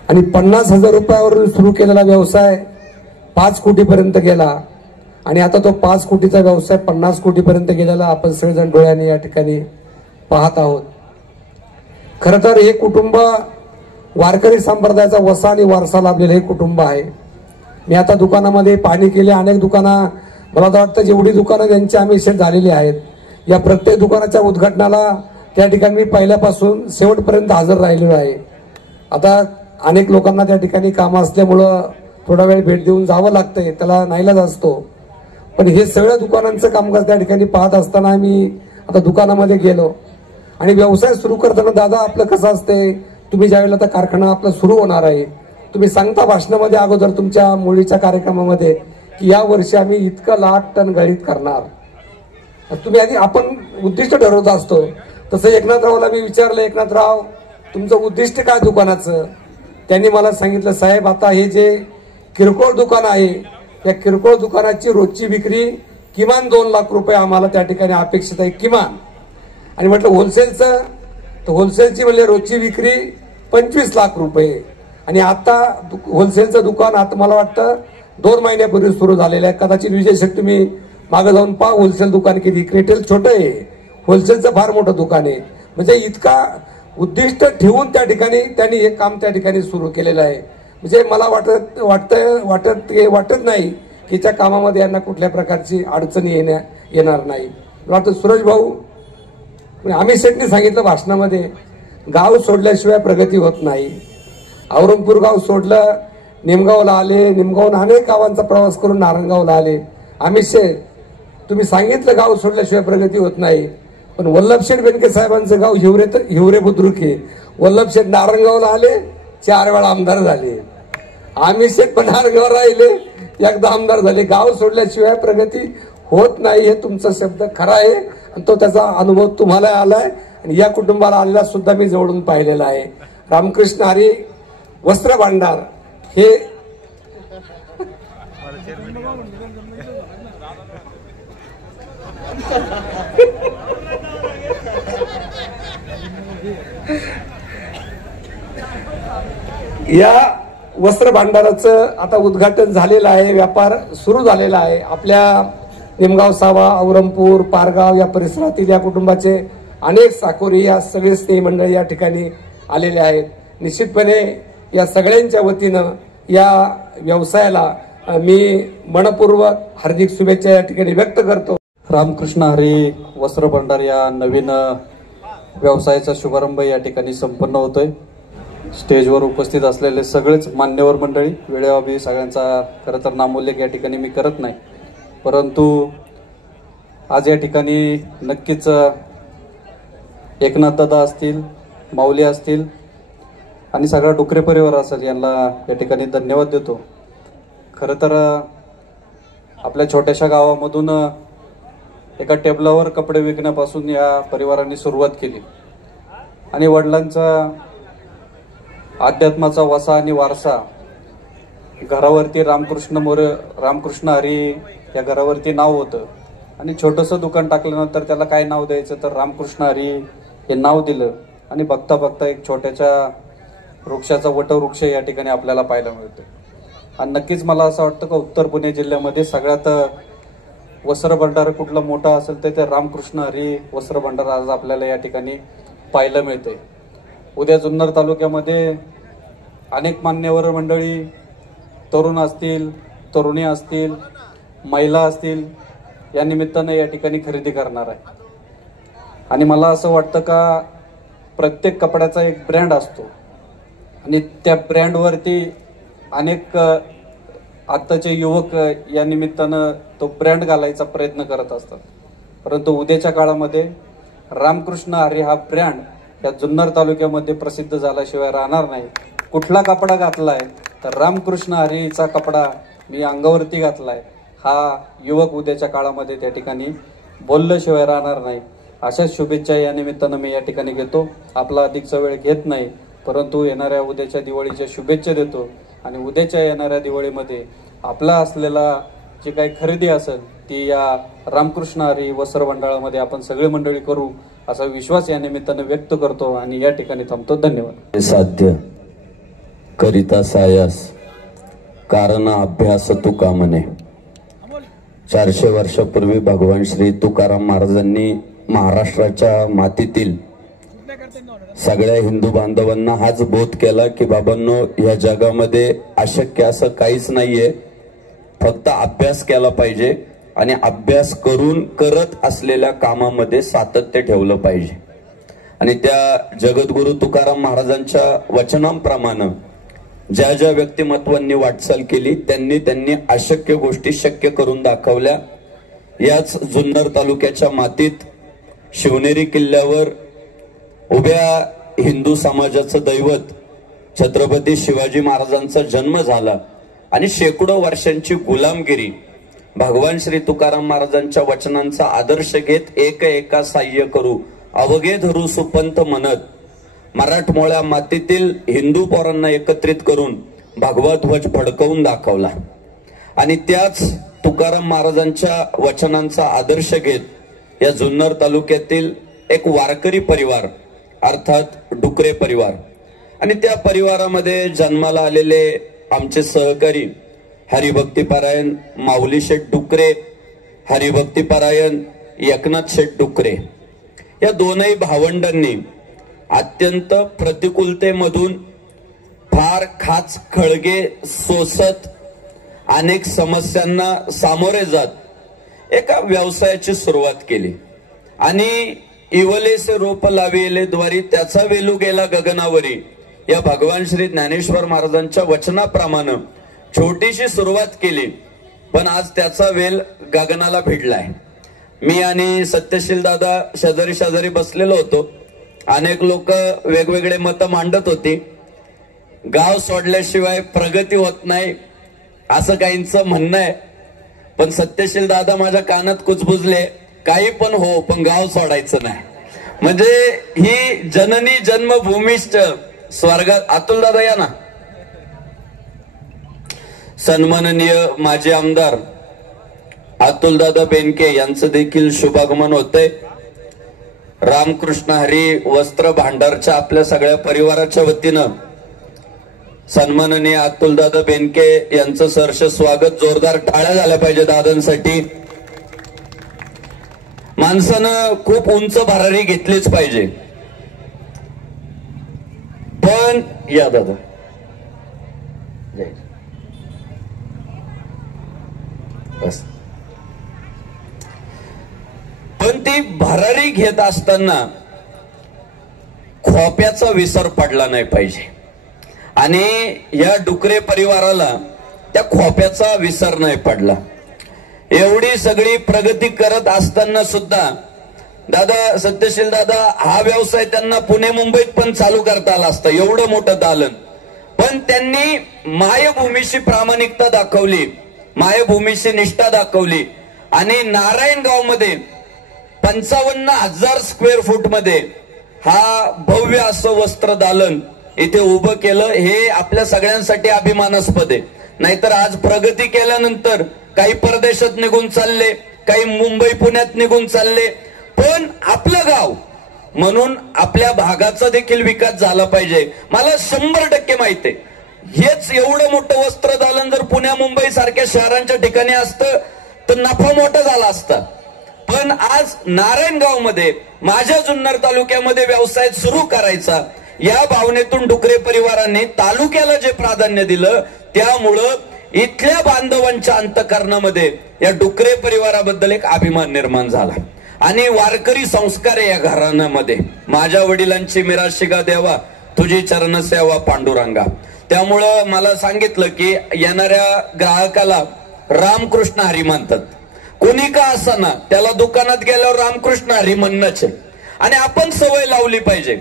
आणि 50,000 रुपयावरून सुरू केलेला व्यवसाय 5 कोटीपर्यंत गेला आणि आता तो 5 कोटीचा व्यवसाय 50 कोटीपर्यंत गेलेला आपण सगळेजण डोळ्याने या ठिकाणी पाहत आहोत. खरं तर हे कुटुंब वारकरी संप्रदायाचा वसा आणि वारसा लाभलेलं हे कुटुंब आहे. मी आता दुकानामध्ये पाहणी केली, अनेक दुकानं, मला तर वाटतं जेवढी दुकानं त्यांची आम्ही शेत झालेली आहेत, या प्रत्येक दुकानाच्या उद्घाटनाला त्या ठिकाणी मी पहिल्यापासून शेवटपर्यंत हजर राहिलेलो आहे. आता अनेक लोकांना त्या ठिकाणी कामं असल्यामुळं थोडा वेळ भेट देऊन जावं लागतंय, त्याला नाईलाज असतो. पण हे सगळ्या दुकानांचं कामकाज त्या ठिकाणी पाहत असताना मी आता दुकानामध्ये गेलो आणि व्यवसाय सुरू करताना दादा आपलं कसं असते, तुम्ही ज्यावेळेला आता कारखाना आपला सुरू होणार आहे, तुम्ही सांगता भाषणामध्ये अगोदर तुमच्या मुलीच्या कार्यक्रमामध्ये की या वर्षी आम्ही इतकं लाख टन गळीत करणार. तुम्ही आधी आपण उद्दिष्ट ठरवत असतो. तसं एकनाथरावला मी विचारलं, एकनाथराव तुमचं उद्दिष्ट काय दुकानाचं? त्यांनी मला सांगितलं, साहेब आता हे जे किरकोळ दुकान आहे या किरकोळ दुकानाची रोजची विक्री किमान 2 लाख रुपये आम्हाला त्या ठिकाणी अपेक्षित आहे किमान. आणि म्हटलं होलसेलचं, तर होलसेलची म्हणजे रोजची विक्री 25 लाख रुपये. आणि आता होलसेलचं दुकान आता मला वाटतं 2 महिन्यापूर्वी सुरू झालेलं आहे. कदाचित विजय शेठ तुम्ही मागे जाऊन पहा, होलसेल दुकान किती, रिटेल छोटं आहे, होलसेलचं फार मोठं दुकान आहे. म्हणजे इतका उद्दिष्ट ठेवून त्या ठिकाणी त्यांनी हे काम त्या ठिकाणी सुरू केलेलं आहे. म्हणजे मला वाटत नाही की त्या कामामध्ये यांना कुठल्या प्रकारची अडचणी येणार नाही. वाटतं सुरेश भाऊ, अमित शेठनी सांगितलं भाषणामध्ये, गाव सोडल्याशिवाय प्रगती होत नाही. औरंगपूर गाव सोडलं, निमगावला आले, निमगावून अनेक गावांचा प्रवास करून नारंगावला आले. अमित शेठ तुम्ही सांगितलं गाव सोडल्याशिवाय प्रगती होत नाही, पण वल्लभशेठ बेनके साहेबांचं गाव हिवरे बुद्रुक आहे. वल्लभशेठ नारंगावला आले, 4 वेळा आमदार झाले. अमित शेठ पण नारंगावर राहिले, एकदा आमदार झाले. गाव सोडल्याशिवाय प्रगती होत नाही हे तुमचा शब्द खरा आहे आणि तो त्याचा अनुभव तुम्हाला आलाय आणि या कुटुंबाला आलेला सुद्धा मी जवळून पाहिलेला आहे. रामकृष्ण हरी वस्त्र भांडार हे या वस्त्र भांडाराचं आता उद्घाटन झालेलं आहे, व्यापार सुरू झालेला आहे. आपल्या निमगाव सावा, औरंगपूर, पारगाव या परिसरातील या कुटुंबाचे अनेक साकोरी, या सगळे स्नेही मंडळी या ठिकाणी आलेले आहेत. निश्चितपणे या सगळ्यांच्या वतीनं या व्यवसायाला मी मनपूर्वक हार्दिक शुभेच्छा या ठिकाणी व्यक्त करतो. रामकृष्ण हरी वस्त्र भंडार या नवीन व्यवसायाचा शुभारंभ या ठिकाणी संपन्न होतोय. स्टेजवर उपस्थित असलेले सगळेच मान्यवर मंडळी, वेळेअभावी सगळ्यांचा खरं तर नामोल्लेख या ठिकाणी मी करत नाही, परंतु आज या ठिकाणी नक्कीच एकनाथ दादा असतील, माऊली असतील आणि सगळा डुकरे परिवार असेल, यांना या ठिकाणी धन्यवाद देतो. खरं तर आपल्या छोट्याशा गावामधून एका टेबलावर कपडे विकण्यापासून या परिवाराने सुरुवात केली आणि वडिलांचा अध्यात्माचा वसा आणि वारसा घरावरती रामकृष्ण हरी या घरावरती नाव होतं आणि छोटंसं दुकान टाकल्यानंतर त्याला काय नाव द्यायचं तर रामकृष्ण हरी हे नाव दिलं आणि बघता बघता एक छोट्याच्या वृक्षाचा वटवृक्ष या ठिकाणी आपल्याला पाहायला मिळतो. आणि नक्कीच मला असं वाटतं का उत्तर पुणे जिल्ह्यामध्ये सगळ्यात वस्त्र भंडार कुठला मोठा असेल तर ते रामकृष्ण हरी वस्त्र भंडार आज आपल्याला या ठिकाणी पाहायला मिळते. उद्या जुन्नर तालुक्यामध्ये अनेक मान्यवर मंडळी, तरुण असतील, तरुणी असतील, महिला असतील, या निमित्तानं या ठिकाणी खरेदी करणार आहे. आणि मला असं वाटतं का प्रत्येक कपड्याचा एक ब्रँड असतो आणि त्या ब्रँडवरती अनेक आत्ताचे युवक या निमित्तानं तो ब्रँड घालायचा प्रयत्न करत असतात. परंतु उद्याच्या काळामध्ये रामकृष्ण हरी हा ब्रँड या जुन्नर तालुक्यामध्ये प्रसिद्ध झाल्याशिवाय राहणार नाही. कुठला कपडा घातलाय तर रामकृष्ण हरीचा कपडा मी अंगावरती घातलाय हा युवक उद्याच्या काळामध्ये त्या ठिकाणी बोलल्याशिवाय राहणार नाही. अशाच शुभेच्छा या निमित्तानं मी या ठिकाणी घेतो. आपला अधिकचा वेळ घेत नाही, परंतु येणाऱ्या उद्याच्या दिवाळीच्या शुभेच्छा देतो. आणि उद्याच्या येणाऱ्या दिवाळीमध्ये आपला असलेला जी काही खरेदी असेल ती या रामकृष्ण हरी वस्त्र मंडळामध्ये आपण सगळे मंडळी करू असा विश्वास या निमित्तानं व्यक्त करतो आणि या ठिकाणी थांबतो. धन्यवाद. साध्य करिता सायास कारण अभ्यास तुका म्हणे. 400 वर्षापूर्वी भगवान श्री तुकाराम महाराजांनी महाराष्ट्राच्या मातीतील सगळ्या हिंदू बांधवांना हाच बोध केला की बाबांनो, या जगामध्ये अशक्य असं काहीच नाहीये, फक्त अभ्यास केला पाहिजे आणि अभ्यास करून करत असलेल्या कामामध्ये सातत्य ठेवलं पाहिजे. आणि त्या जगद्गुरु तुकाराम महाराजांच्या वचनांप्रमाणे ज्या ज्या व्यक्तिमत्वांनी वाटचाल केली त्यांनी अशक्य गोष्टी शक्य करून दाखवल्या. याच जुन्नर तालुक्याच्या मातीत शिवनेरी किल्ल्यावर उभ्या हिंदू समाजाचं दैवत छत्रपती शिवाजी महाराजांचा जन्म झाला आणि शेकडो वर्षांची गुलामगिरी भगवान श्री तुकाराम महाराजांच्या वचनांचा आदर्श घेत एक एका साह्य करू अवघे धरू सुपंत म्हणत मराठमोळ्या मातीतील हिंदू पोरांना एकत्रित करून भगवा ध्वज फडकवून दाखवला. आणि त्याच तुकाराम महाराजांच्या वचनांचा आदर्श घेत या जुन्नर तालुक्यातील एक वारकरी परिवार अर्थात डुकरे परिवार आणि त्या परिवारामध्ये जन्माला आलेले आमचे सहकारी हरिभक्तीपरायण माऊली शेठ डुकरे, हरिभक्तीपरायण एकनाथ शेठ डुकरे, या दोनही भावंडांनी अत्यंत प्रतिकूलतेमधून फार खाच खळगे सोसत अनेक समस्यांना सामोरे जात एका व्यवसायाची सुरुवात केली. आणि इवलेसे रोप लाविले द्वारी त्याचा वेलू गेला गगनावरी या भगवान श्री ज्ञानेश्वर महाराजांच्या वचनाप्रमाणे छोटीशी सुरुवात केली, पण आज त्याचा वेल गगनाला भिडलाय. मी आणि सत्यशील दादा शेजारी शेजारी बसलेलो होतो. अनेक लोक वेगवेगळे मत मांडत होती. गाव सोडल्याशिवाय प्रगती होत नाही असं काहींचं म्हणणं आहे. पण सत्यशील दादा माझ्या कानात कुजबुजले, काही पण हो पण गाव सोडायचं नाही. म्हणजे ही जननी जन्मभूमिष्ठ स्वर्गात. अतुल दादा या ना. सन्माननीय माजी आमदार अतुलदादा बेनके यांचं देखील शुभागमन होतंय. रामकृष्ण हरी वस्त्र भांडारच्या आपल्या सगळ्या परिवाराच्या वतीनं सन्माननीय अतुलदादा बेनके यांचं सहर्ष स्वागत. जोरदार टाळ्या झाल्या पाहिजे दादांसाठी. माणसानं खूप उंच भरारी घेतलीच पाहिजे. पण या दादा बस. पण ती भरारी घेत असताना खोप्याचा विसर पडला नाही पाहिजे. आणि या डुकरे परिवाराला त्या खोप्याचा विसर नाही पडला. एवढी सगळी प्रगती करत असताना सुद्धा दादा सत्यशील दादा हा व्यवसाय त्यांना पुणे मुंबईत पण चालू करता आला असता, एवढं मोठं दालन. पण त्यांनी मायभूमीशी प्रामाणिकता दाखवली, मायभूमीशी निष्ठा दाखवली आणि नारायणगाव मध्ये 55,000 स्क्वेअर फूट मध्ये हा भव्य असं वस्त्र दालन इथे उभं केलं. हे आपल्या सगळ्यांसाठी अभिमानास्पद आहे. नाहीतर आज प्रगती केल्यानंतर काही परदेशात निघून चालले, काही मुंबई पुण्यात निघून चालले. पण आपलं गाव म्हणून आपल्या भागाचा देखील विकास झाला पाहिजे. मला 100% माहिती आहे हेच एवढं मोठं वस्त्र दालन जर पुण्या मुंबई सारख्या शहरांच्या ठिकाणी असतं तर नफा मोठा झाला असता. पण आज नारायणगाव मध्ये माझ्या जुन्नर तालुक्यामध्ये व्यवसाय सुरू करायचा या भावनेतून डुकरे परिवाराने तालुक्याला जे प्राधान्य दिलं, त्यामुळं इथल्या बांधवांच्या अंतःकरणामध्ये या डुकरे परिवाराबद्दल एक अभिमान निर्माण झाला आणि वारकरी संस्कार या घराण्यामध्ये. माझ्या वडिलांची मिराशिगा देवा तुझी चरण सेवा पांडुरंगा. त्यामुळं मला सांगितलं की येणाऱ्या ग्राहकाला रामकृष्ण हरी म्हणतात. कोणी का असना त्याला दुकानात गेल्यावर रामकृष्ण हरी म्हणणंच आहे आणि आपण सवय लावली पाहिजे.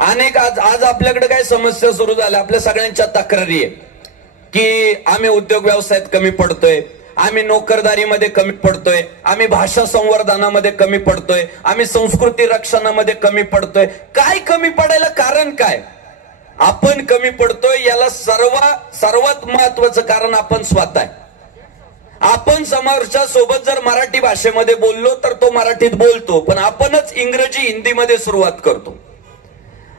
अनेक आज आपल्याकडे काय समस्या सुरू झाल्या, आपल्या सगळ्यांच्या तक्रारी आहे की आम्ही उद्योग व्यवसायात कमी पडतोय, आम्ही नोकरदारीमध्ये कमी पडतोय, आम्ही भाषा संवर्धनामध्ये कमी पडतोय, आम्ही संस्कृती रक्षणामध्ये कमी पडतोय. काय कमी पडायला कारण काय? आपण कमी पडतोय याला सर्वात महत्वाचं कारण आपण स्वतः आहे. आपण समोरच्या सोबत जर मराठी भाषेमध्ये बोललो तर तो मराठीत बोलतो, पण आपणच इंग्रजी हिंदीमध्ये सुरुवात करतो.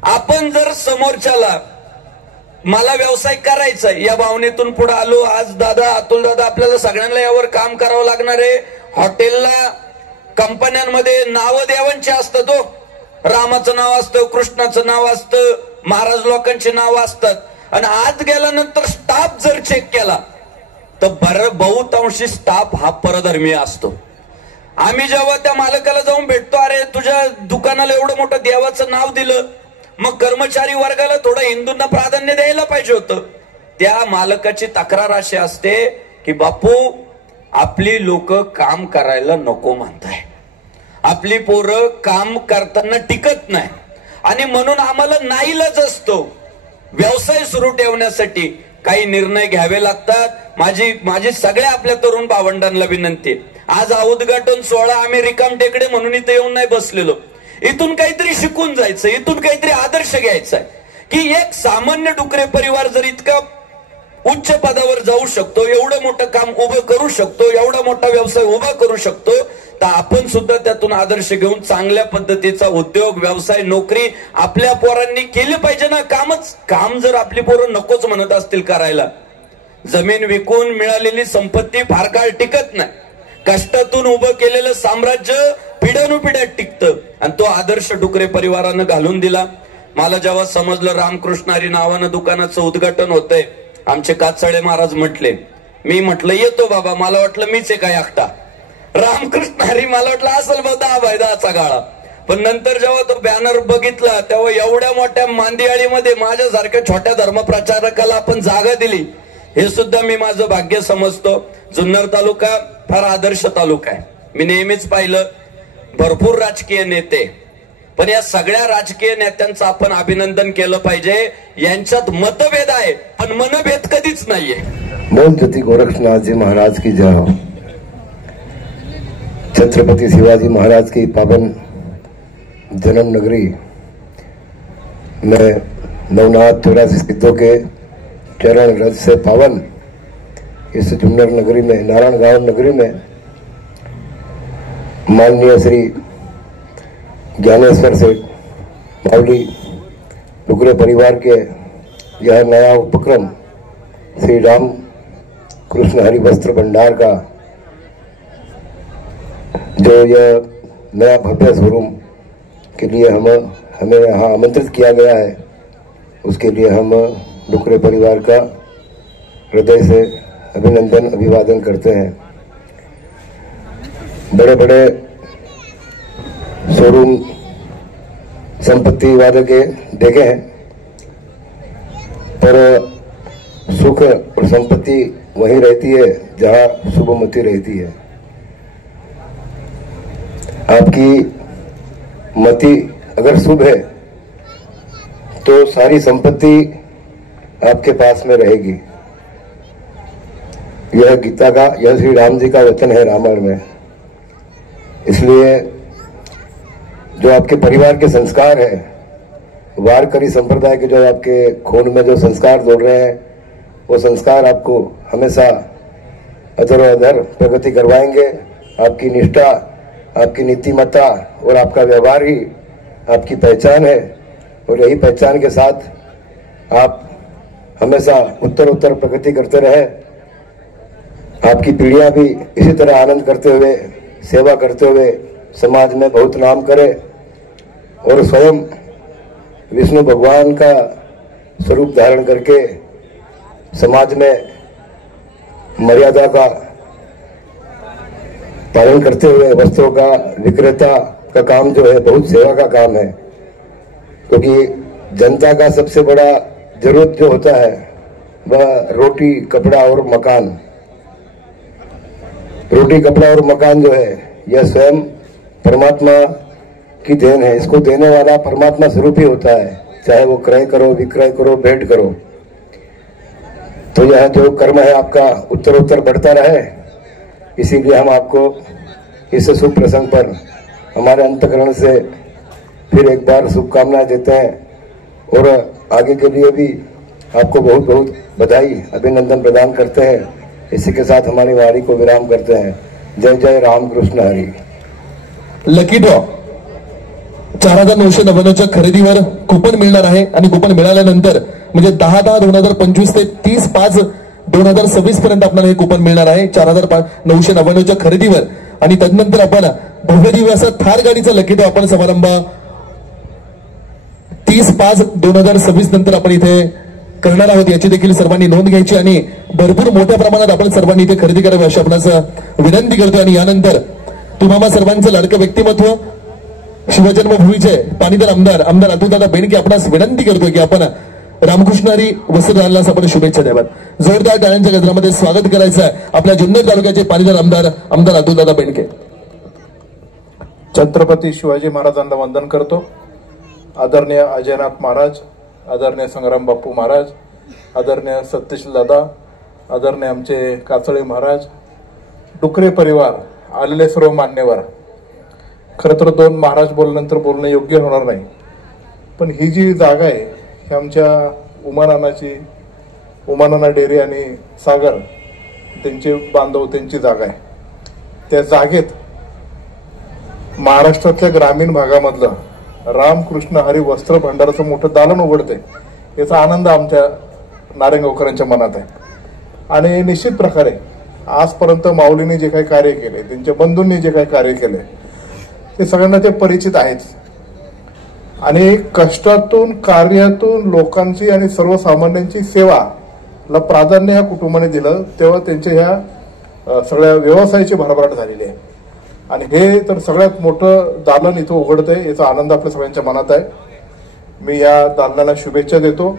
आपण जर समोरच्याला मला व्यवसाय करायचा या भावनेतून पुढे आलो. आज दादा अतुल दादा आपल्याला सगळ्यांना यावर काम करावं लागणार आहे. हॉटेलला कंपन्यांमध्ये नाव देवांचे असतात, तो रामाचं नाव असतं, कृष्णाचं नाव असतं, महाराज लोकांची नाव असतात. आणि आत गेल्यानंतर स्टाफ जर चेक केला तर बहुतांशी स्टाफ हा परधर्मीय असतो. आम्ही जेव्हा त्या मालकाला जाऊन भेटतो, अरे तुझ्या दुकानाला एवढं मोठं देवाचं नाव दिलं, मग कर्मचारी वर्गाला थोडं हिंदूंना प्राधान्य द्यायला पाहिजे होतं. त्या मालकाची तक्रार अशी असते की बापू आपली लोक काम करायला नको म्हणताय, आपली पोरं काम करताना टिकत नाही आणि म्हणून आम्हाला नाईलाज असतो व्यवसाय सुरू ठेवण्यासाठी काही निर्णय घ्यावे लागतात. माझी सगळ्या आपल्या तरुण भावंडांना विनंती, आज हा उद्घाटन सोहळा आम्ही रिकाम टेकडे म्हणून इथे येऊन नाही बसलेलो. इथून काहीतरी शिकून जायचं, इथून काहीतरी आदर्श घ्यायचा आहे की एक सामान्य डुकरे परिवार जर इतका उच्च पदावर जाऊ शकतो, एवढं मोठं काम उभं करू शकतो, एवढा मोठा व्यवसाय उभा करू शकतो, तर आपण सुद्धा त्यातून आदर्श घेऊन चांगल्या पद्धतीचा उद्योग व्यवसाय नोकरी आपल्या पोरांनी केली पाहिजे ना. काम जर आपली पोरं नकोच म्हणत असतील करायला, जमीन विकून मिळालेली संपत्ती फार काळ टिकत नाही. कष्टातून उभं केलेलं साम्राज्य पिढ्यानुपिढ्यात टिकतं आणि तो आदर्श डुकरे परिवारानं घालून दिला. मला जेव्हा समजलं रामकृष्ण हरी नावानं दुकानाचं उद्घाटन होतंय, आमचे कातसाळे महाराज म्हटले, मी म्हटलं येतो बाबा, मला वाटलं मीच आहे काय एकटा. रामकृष्ण हरी मला वाटलं असेल बा 10/10चा गाळा. पण नंतर जेव्हा तो बॅनर बघितला तेव्हा एवढ्या मोठ्या मांदियाळीमध्ये माझ्यासारख्या छोट्या धर्मप्रचारकाला आपण जागा दिली, हे सुद्धा मी माझं भाग्य समजतो. जुन्नर तालुका फार आदर्श तालुका आहे. मी नेहमीच पाहिलं भरपूर राजकीय नेते, पण या सगळ्या राजकीय नेत्यांचं आपण अभिनंदन केलं पाहिजे. यांच्यात मतभेद आहे पण मनभेद कधीच नाहीये. बोल ज्योति गोरक्षनाथ जी महाराज की जय हो. छत्रपति शिवाजी महाराज की पावन जन्म नगरी में नवनाथ 84 सिद्धों के चरण रज से पावन इस जुन्नर नगरी में, नारायणगांव नगरी में माननीय श्री ज्ञानेश्वर सेठ मावली डुकरे परिवार के यह नया उपक्रम श्री राम कृष्ण हरि वस्त्र भंडार का जो यह नया भव्य शोरूम के लिए हमें यहाँ आमंत्रित किया गया है, उसके लिए हम डुकरे परिवार का हृदय से अभिनंदन अभिवादन करते हैं. बड़े बड़े शोरूम संपत्ति वाले के देखे हैं, पर सुख और संपत्ति वहीं रहती है जहां शुभमति रहती है. आपकी मति अगर शुभ है तो सारी संपत्ति आपके पास में रहेगी. यह गीता का, यह श्री राम जी का वचन है रामायण में. इसलिए जो आपके परिवार के संस्कार है, वारकरी संप्रदाय के जो आपके खून में जो संस्कार दौड़ रहे हैं, वो संस्कार आपको हमेशा अधर प्रगति करवाएंगे. आपकी निष्ठा, आपकी नीतिमत्ता और आपका व्यवहार ही आपकी पहचान है और यही पहचान के साथ आप हमेशा उत्तर प्रगति करते रहे. आपकी पीढ़ियां भी इसी तरह आनंद करते हुए, सेवा करते हुए समाज में बहुत नाम करे और स्वयं विष्णु भगवान का स्वरूप धारण करके समाज में मर्यादा का पालन करते हुए वस्त्रों का विक्रेता का काम जो है बहुत सेवा का काम है, क्योंकि जनता का सबसे बड़ा जरूरत जो होता है वह रोटी, कपड़ा और मकान। रोटी, कपड़ा और मकान जो है यह स्वयं परमात्मा की देन है। इसको देने वाला परमात्मा स्वरूप ही होता है, चाहे वो क्रय करो, विक्रय करो, भेंट करो। तो यह जो कर्म है आपका उत्तरोत्तर बढ़ता रहे, इसीलिए हम आपको इस शुभ प्रसंग पर हमारे अंतःकरण से फिर एक बार शुभकामनाएं देते हैं और आगे के लिए भी आपको बहुत बहुत बधाई, अभिनंदन प्रदान करते हैं। इसी के साथ हमारी वाणी को विराम करते हैं। जय जय रामकृष्ण हरी। लकी ड्रॉ 4,999च्या खरेदीवर कुपन मिळणार आहे आणि कुपन मिळाल्यानंतर म्हणजे 10/10/2025 ते 30/5/2026 पर्यंत आपल्याला हे कुपन मिळणार आहे 4,999च्या खरेदीवर। आणि तदनंतर आपण भव्य दिव्य असा थार गाडीचा लकी ड्रॉ आपण समारंभ 30/5/2026 नंतर आपण इथे करणार आहोत, याची देखील सर्वांनी नोंद घ्यायची आणि भरपूर मोठ्या प्रमाणात आपण सर्वांनी इथे खरेदी करावी अशी आपणास विनंती करतो। आणि यानंतर तुम्हा सर्वांचं लाडकं व्यक्तिमत्व शिवजन्मभूमीचे पाणीदार आमदार अतुलदादा बेनके आपणास विनंती करतो की आपण रामकृष्ण हरी वस्त्रदालनास आपण शुभेच्छा द्याव्यात। जोरदार टाळ्यांच्या गजरामध्ये स्वागत करायचं आहे आपल्या जुन्नर तालुक्याचे पाणीदार आमदार अतुलदादा बेनके। छत्रपती शिवाजी महाराजांना वंदन करतो। आदरणीय अजयनाथ महाराज, आदरणीय संग्राम बापू महाराज, आदरणीय सत्यशील दादा, आदरणीय आमचे काचळे महाराज, डुकरे परिवार, आलेले सर्व मान्यवर। खरं तर 2 महाराज बोलल्यानंतर बोलणं योग्य होणार नाही, पण ही जी जागा आहे ही आमच्या उमानाना डेअरी आणि सागर त्यांचे बांधव त्यांची जागा आहे। त्या जागेत महाराष्ट्रातल्या ग्रामीण भागामधलं रामकृष्ण हरी वस्त्र भंडाराचं मोठं दालन उघडते, याचा आनंद आमच्या नारायणगावकरांच्या मनात आहे। आणि निश्चित प्रकारे आजपर्यंत माऊलींनी जे काही कार्य केले, त्यांच्या बंधूंनी जे काही कार्य केले ते सगळ्यांना ते परिचित आहेच। आणि कष्टातून, कार्यातून लोकांची आणि सर्वसामान्यांची सेवाला प्राधान्य या कुटुंबाने दिलं, तेव्हा त्यांच्या ह्या सगळ्या व्यवसायाची भरभराट झालेली आहे। आणि हे तर सगळ्यात मोठं दालन इथं उघडतंय, याचा आनंद आपल्या सगळ्यांच्या मनात आहे। मी या दालनाला शुभेच्छा देतो।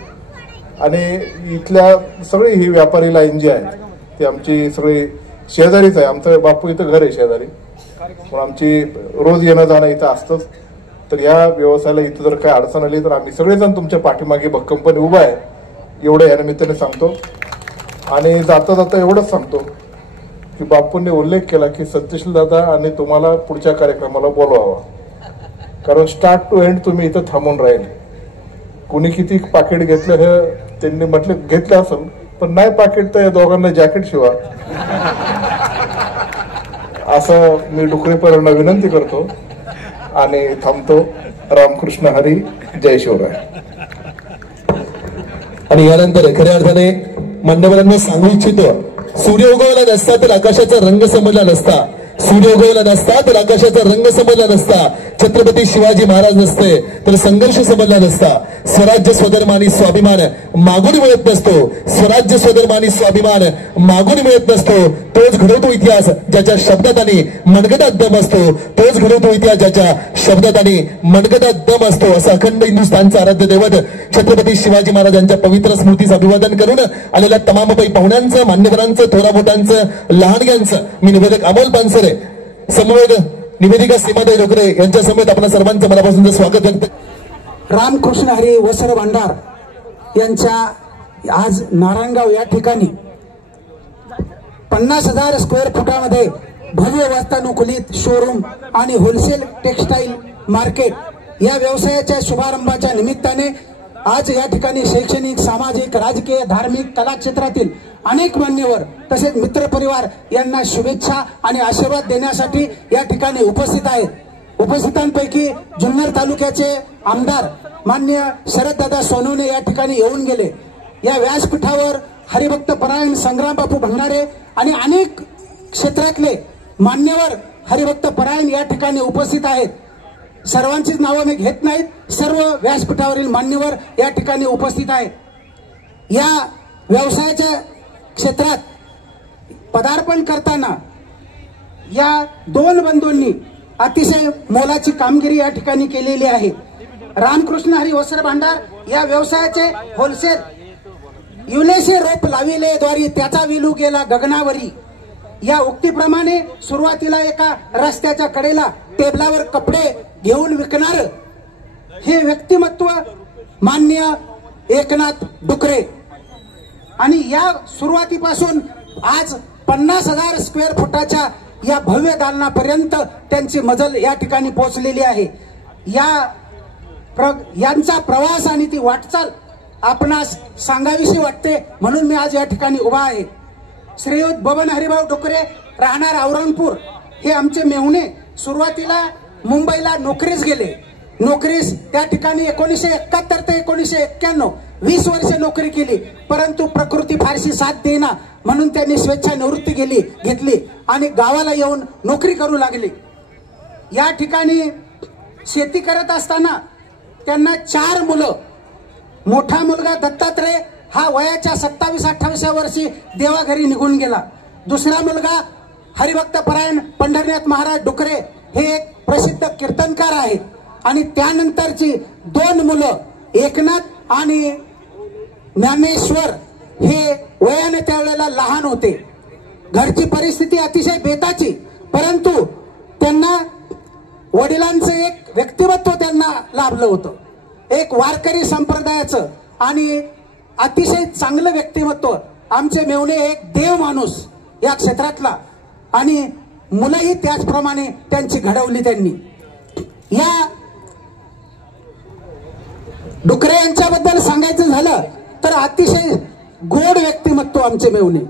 आणि इथल्या सगळी ही व्यापारी लाईन जी आहे ती आमची सगळी शेजारीच आहे। आमचं बापू इथं घर आहे शेजारी, पण आमची रोज येणं जाणं इथं असतंच। तर या व्यवसायाला इथं जर काही अडचण आली तर आम्ही सगळेजण तुमच्या पाठीमागे भक्कमपणे उभा आहे, एवढं या निमित्ताने सांगतो। आणि जाता जाता एवढंच सांगतो की बापूंनी उल्लेख केला की सत्यशील दादा आणि तुम्हाला पुढच्या कार्यक्रमाला बोलवावं, कारण स्टार्ट टू एंड तुम्ही इथं थांबून राहिले। कुणी किती पाकिट घेतलं हे त्यांनी म्हटलं घेतलं असेल, पण नाही पाकिट तर या दोघांना जॅकेट शिवा असं मी डुकरेपर्यंत विनंती करतो आणि थांबतो। रामकृष्ण हरी, जय शिवराय। आणि यानंतर खऱ्या अर्थाने मान्यवरांना सांगू इच्छितो, सूर्य उगवला नसता तर आकाशाचा रंग समजला नसता, सूर्य उगवला नसता तर आकाशाचा रंग समजला नसता, छत्रपती शिवाजी महाराज नसते तर संघर्ष समजला नसता। स्वराज्य स्वधर्म आणि स्वाभिमान मागून मिळत नसतो, स्वराज्य स्वधर्म आणि स्वाभिमान मागून मिळत नसतो, तोच घडवतो इतिहास ज्याच्या शब्दात आणि मनगटात दम असतो, तोच घडवतो इतिहास ज्याच्या शब्दात आणि मनगटात दम असतो, असं अखंड हिंदुस्थानचं आराध्य दैवत छत्रपती शिवाजी महाराजांच्या पवित्र स्मृतीस अभिवादन करून आलेल्या तमाम पाहुण्यांचं, मान्यवरांचं, थोरामोठ्यांचं, लहानग्यांचं मी निवेदक अमोल पानसरे, समवेत निवेदिका सीमाताई डोकरे यांच्या समेत आपल्या सर्वांचं मनापासून स्वागत व्यक्त। रामकृष्ण हरी वस्त्र भांडार यांच्या आज नारायणगाव या ठिकाणी 50,000 स्क्वेअर फुटामध्ये भव्य वातानुकूलित शोरूम आणि होलसेल टेक्सटाईल मार्केट या व्यवसायाच्या शुभारंभाच्या निमित्ताने आज या ठिकाणी शैक्षणिक, सामाजिक, राजकीय, धार्मिक, कला क्षेत्रातील अनेक मान्यवर तसेच मित्रपरिवार यांना शुभेच्छा आणि आशीर्वाद देण्यासाठी या ठिकाणी उपस्थित आहेत। उपस्थितांपैकी जुन्नर तालुक्याचे आमदार माननीय शरददादा सोनवणे या ठिकाणी येऊन गेले। या व्यासपीठावर हरिभक्त परायण संग्राम बापू भंडारे आणि अनेक क्षेत्रातले मान्यवर हरिभक्त परायण या ठिकाणी उपस्थित आहेत. सर्वांचीच नावं मी घेत नाहीत, सर्व व्यासपीठावरील मान्यवर या ठिकाणी उपस्थित आहेत. या व्यवसायाच्या क्षेत्रात पदार्पण करताना या दोन बंधूंनी अतिशय मोलाची कामगिरी या ठिकाणी केलेली आहे. रामकृष्ण हरी वस्त्र भांडार या व्यवसायाचे होलसेल युलेसे रोप लाविले द्वारी त्याचा विलू गेला गगनावरी या उक्तीप्रमाणे सुरुवातीला एका रस्त्याच्या कडेला टेबलावर कपडे घेऊन विकणार हे व्यक्तिमत्व मान्य एकनाथ डुकरे आणि या सुरुवातीपासून आज 50,000 स्क्वेअर फुटाच्या या भव्य दालनापर्यंत त्यांची मजल या ठिकाणी पोहोचलेली आहे. यांचा प्रवास आणि ती वाटचाल आपणास सांगावीशी वाटते म्हणून मी आज या ठिकाणी उभा आहे. श्रीयुत बबन हरिभाऊ डुकरे राहणार औरंगपूर हे आमचे मेहुणे सुरुवातीला मुंबईला नोकरीस गेले. नोकरीस त्या ठिकाणी 1971 ते 1991 20 वर्ष नोकरी केली, परंतु प्रकृती फारशी साथ देईना म्हणून त्यांनी स्वेच्छा निवृत्ती घेतली आणि गावाला येऊन नोकरी करू लागले. या ठिकाणी शेती करत असताना त्यांना 4 मुलं. मोठा मुलगा दत्तात्रय हा वयाच्या 27-28व्या वर्षी देवाघरी निघून गेला. दुसरा मुलगा हरिभक्त परायण पंढरीनाथ महाराज डुकरे हे एक प्रसिद्ध कीर्तनकार आहेत आणि त्यानंतरची 2 मुलं एकनाथ आणि ज्ञानेश्वर हे वयाने त्यावेळेला लहान होते. घरची परिस्थिती अतिशय बेताची, परंतु त्यांना वडिलांचं एक व्यक्तिमत्व त्यांना लाभलं होतं, एक वारकरी संप्रदायाचं आणि अतिशय चांगलं व्यक्तिमत्व. आमचे मेवणे एक देव माणूस या क्षेत्रातला आणि मुलंही त्याचप्रमाणे त्यांची घडवली त्यांनी. या डुकरे यांच्याबद्दल सांगायचं झालं तर अतिशय गोड व्यक्तिमत्व आमचे मेवणे,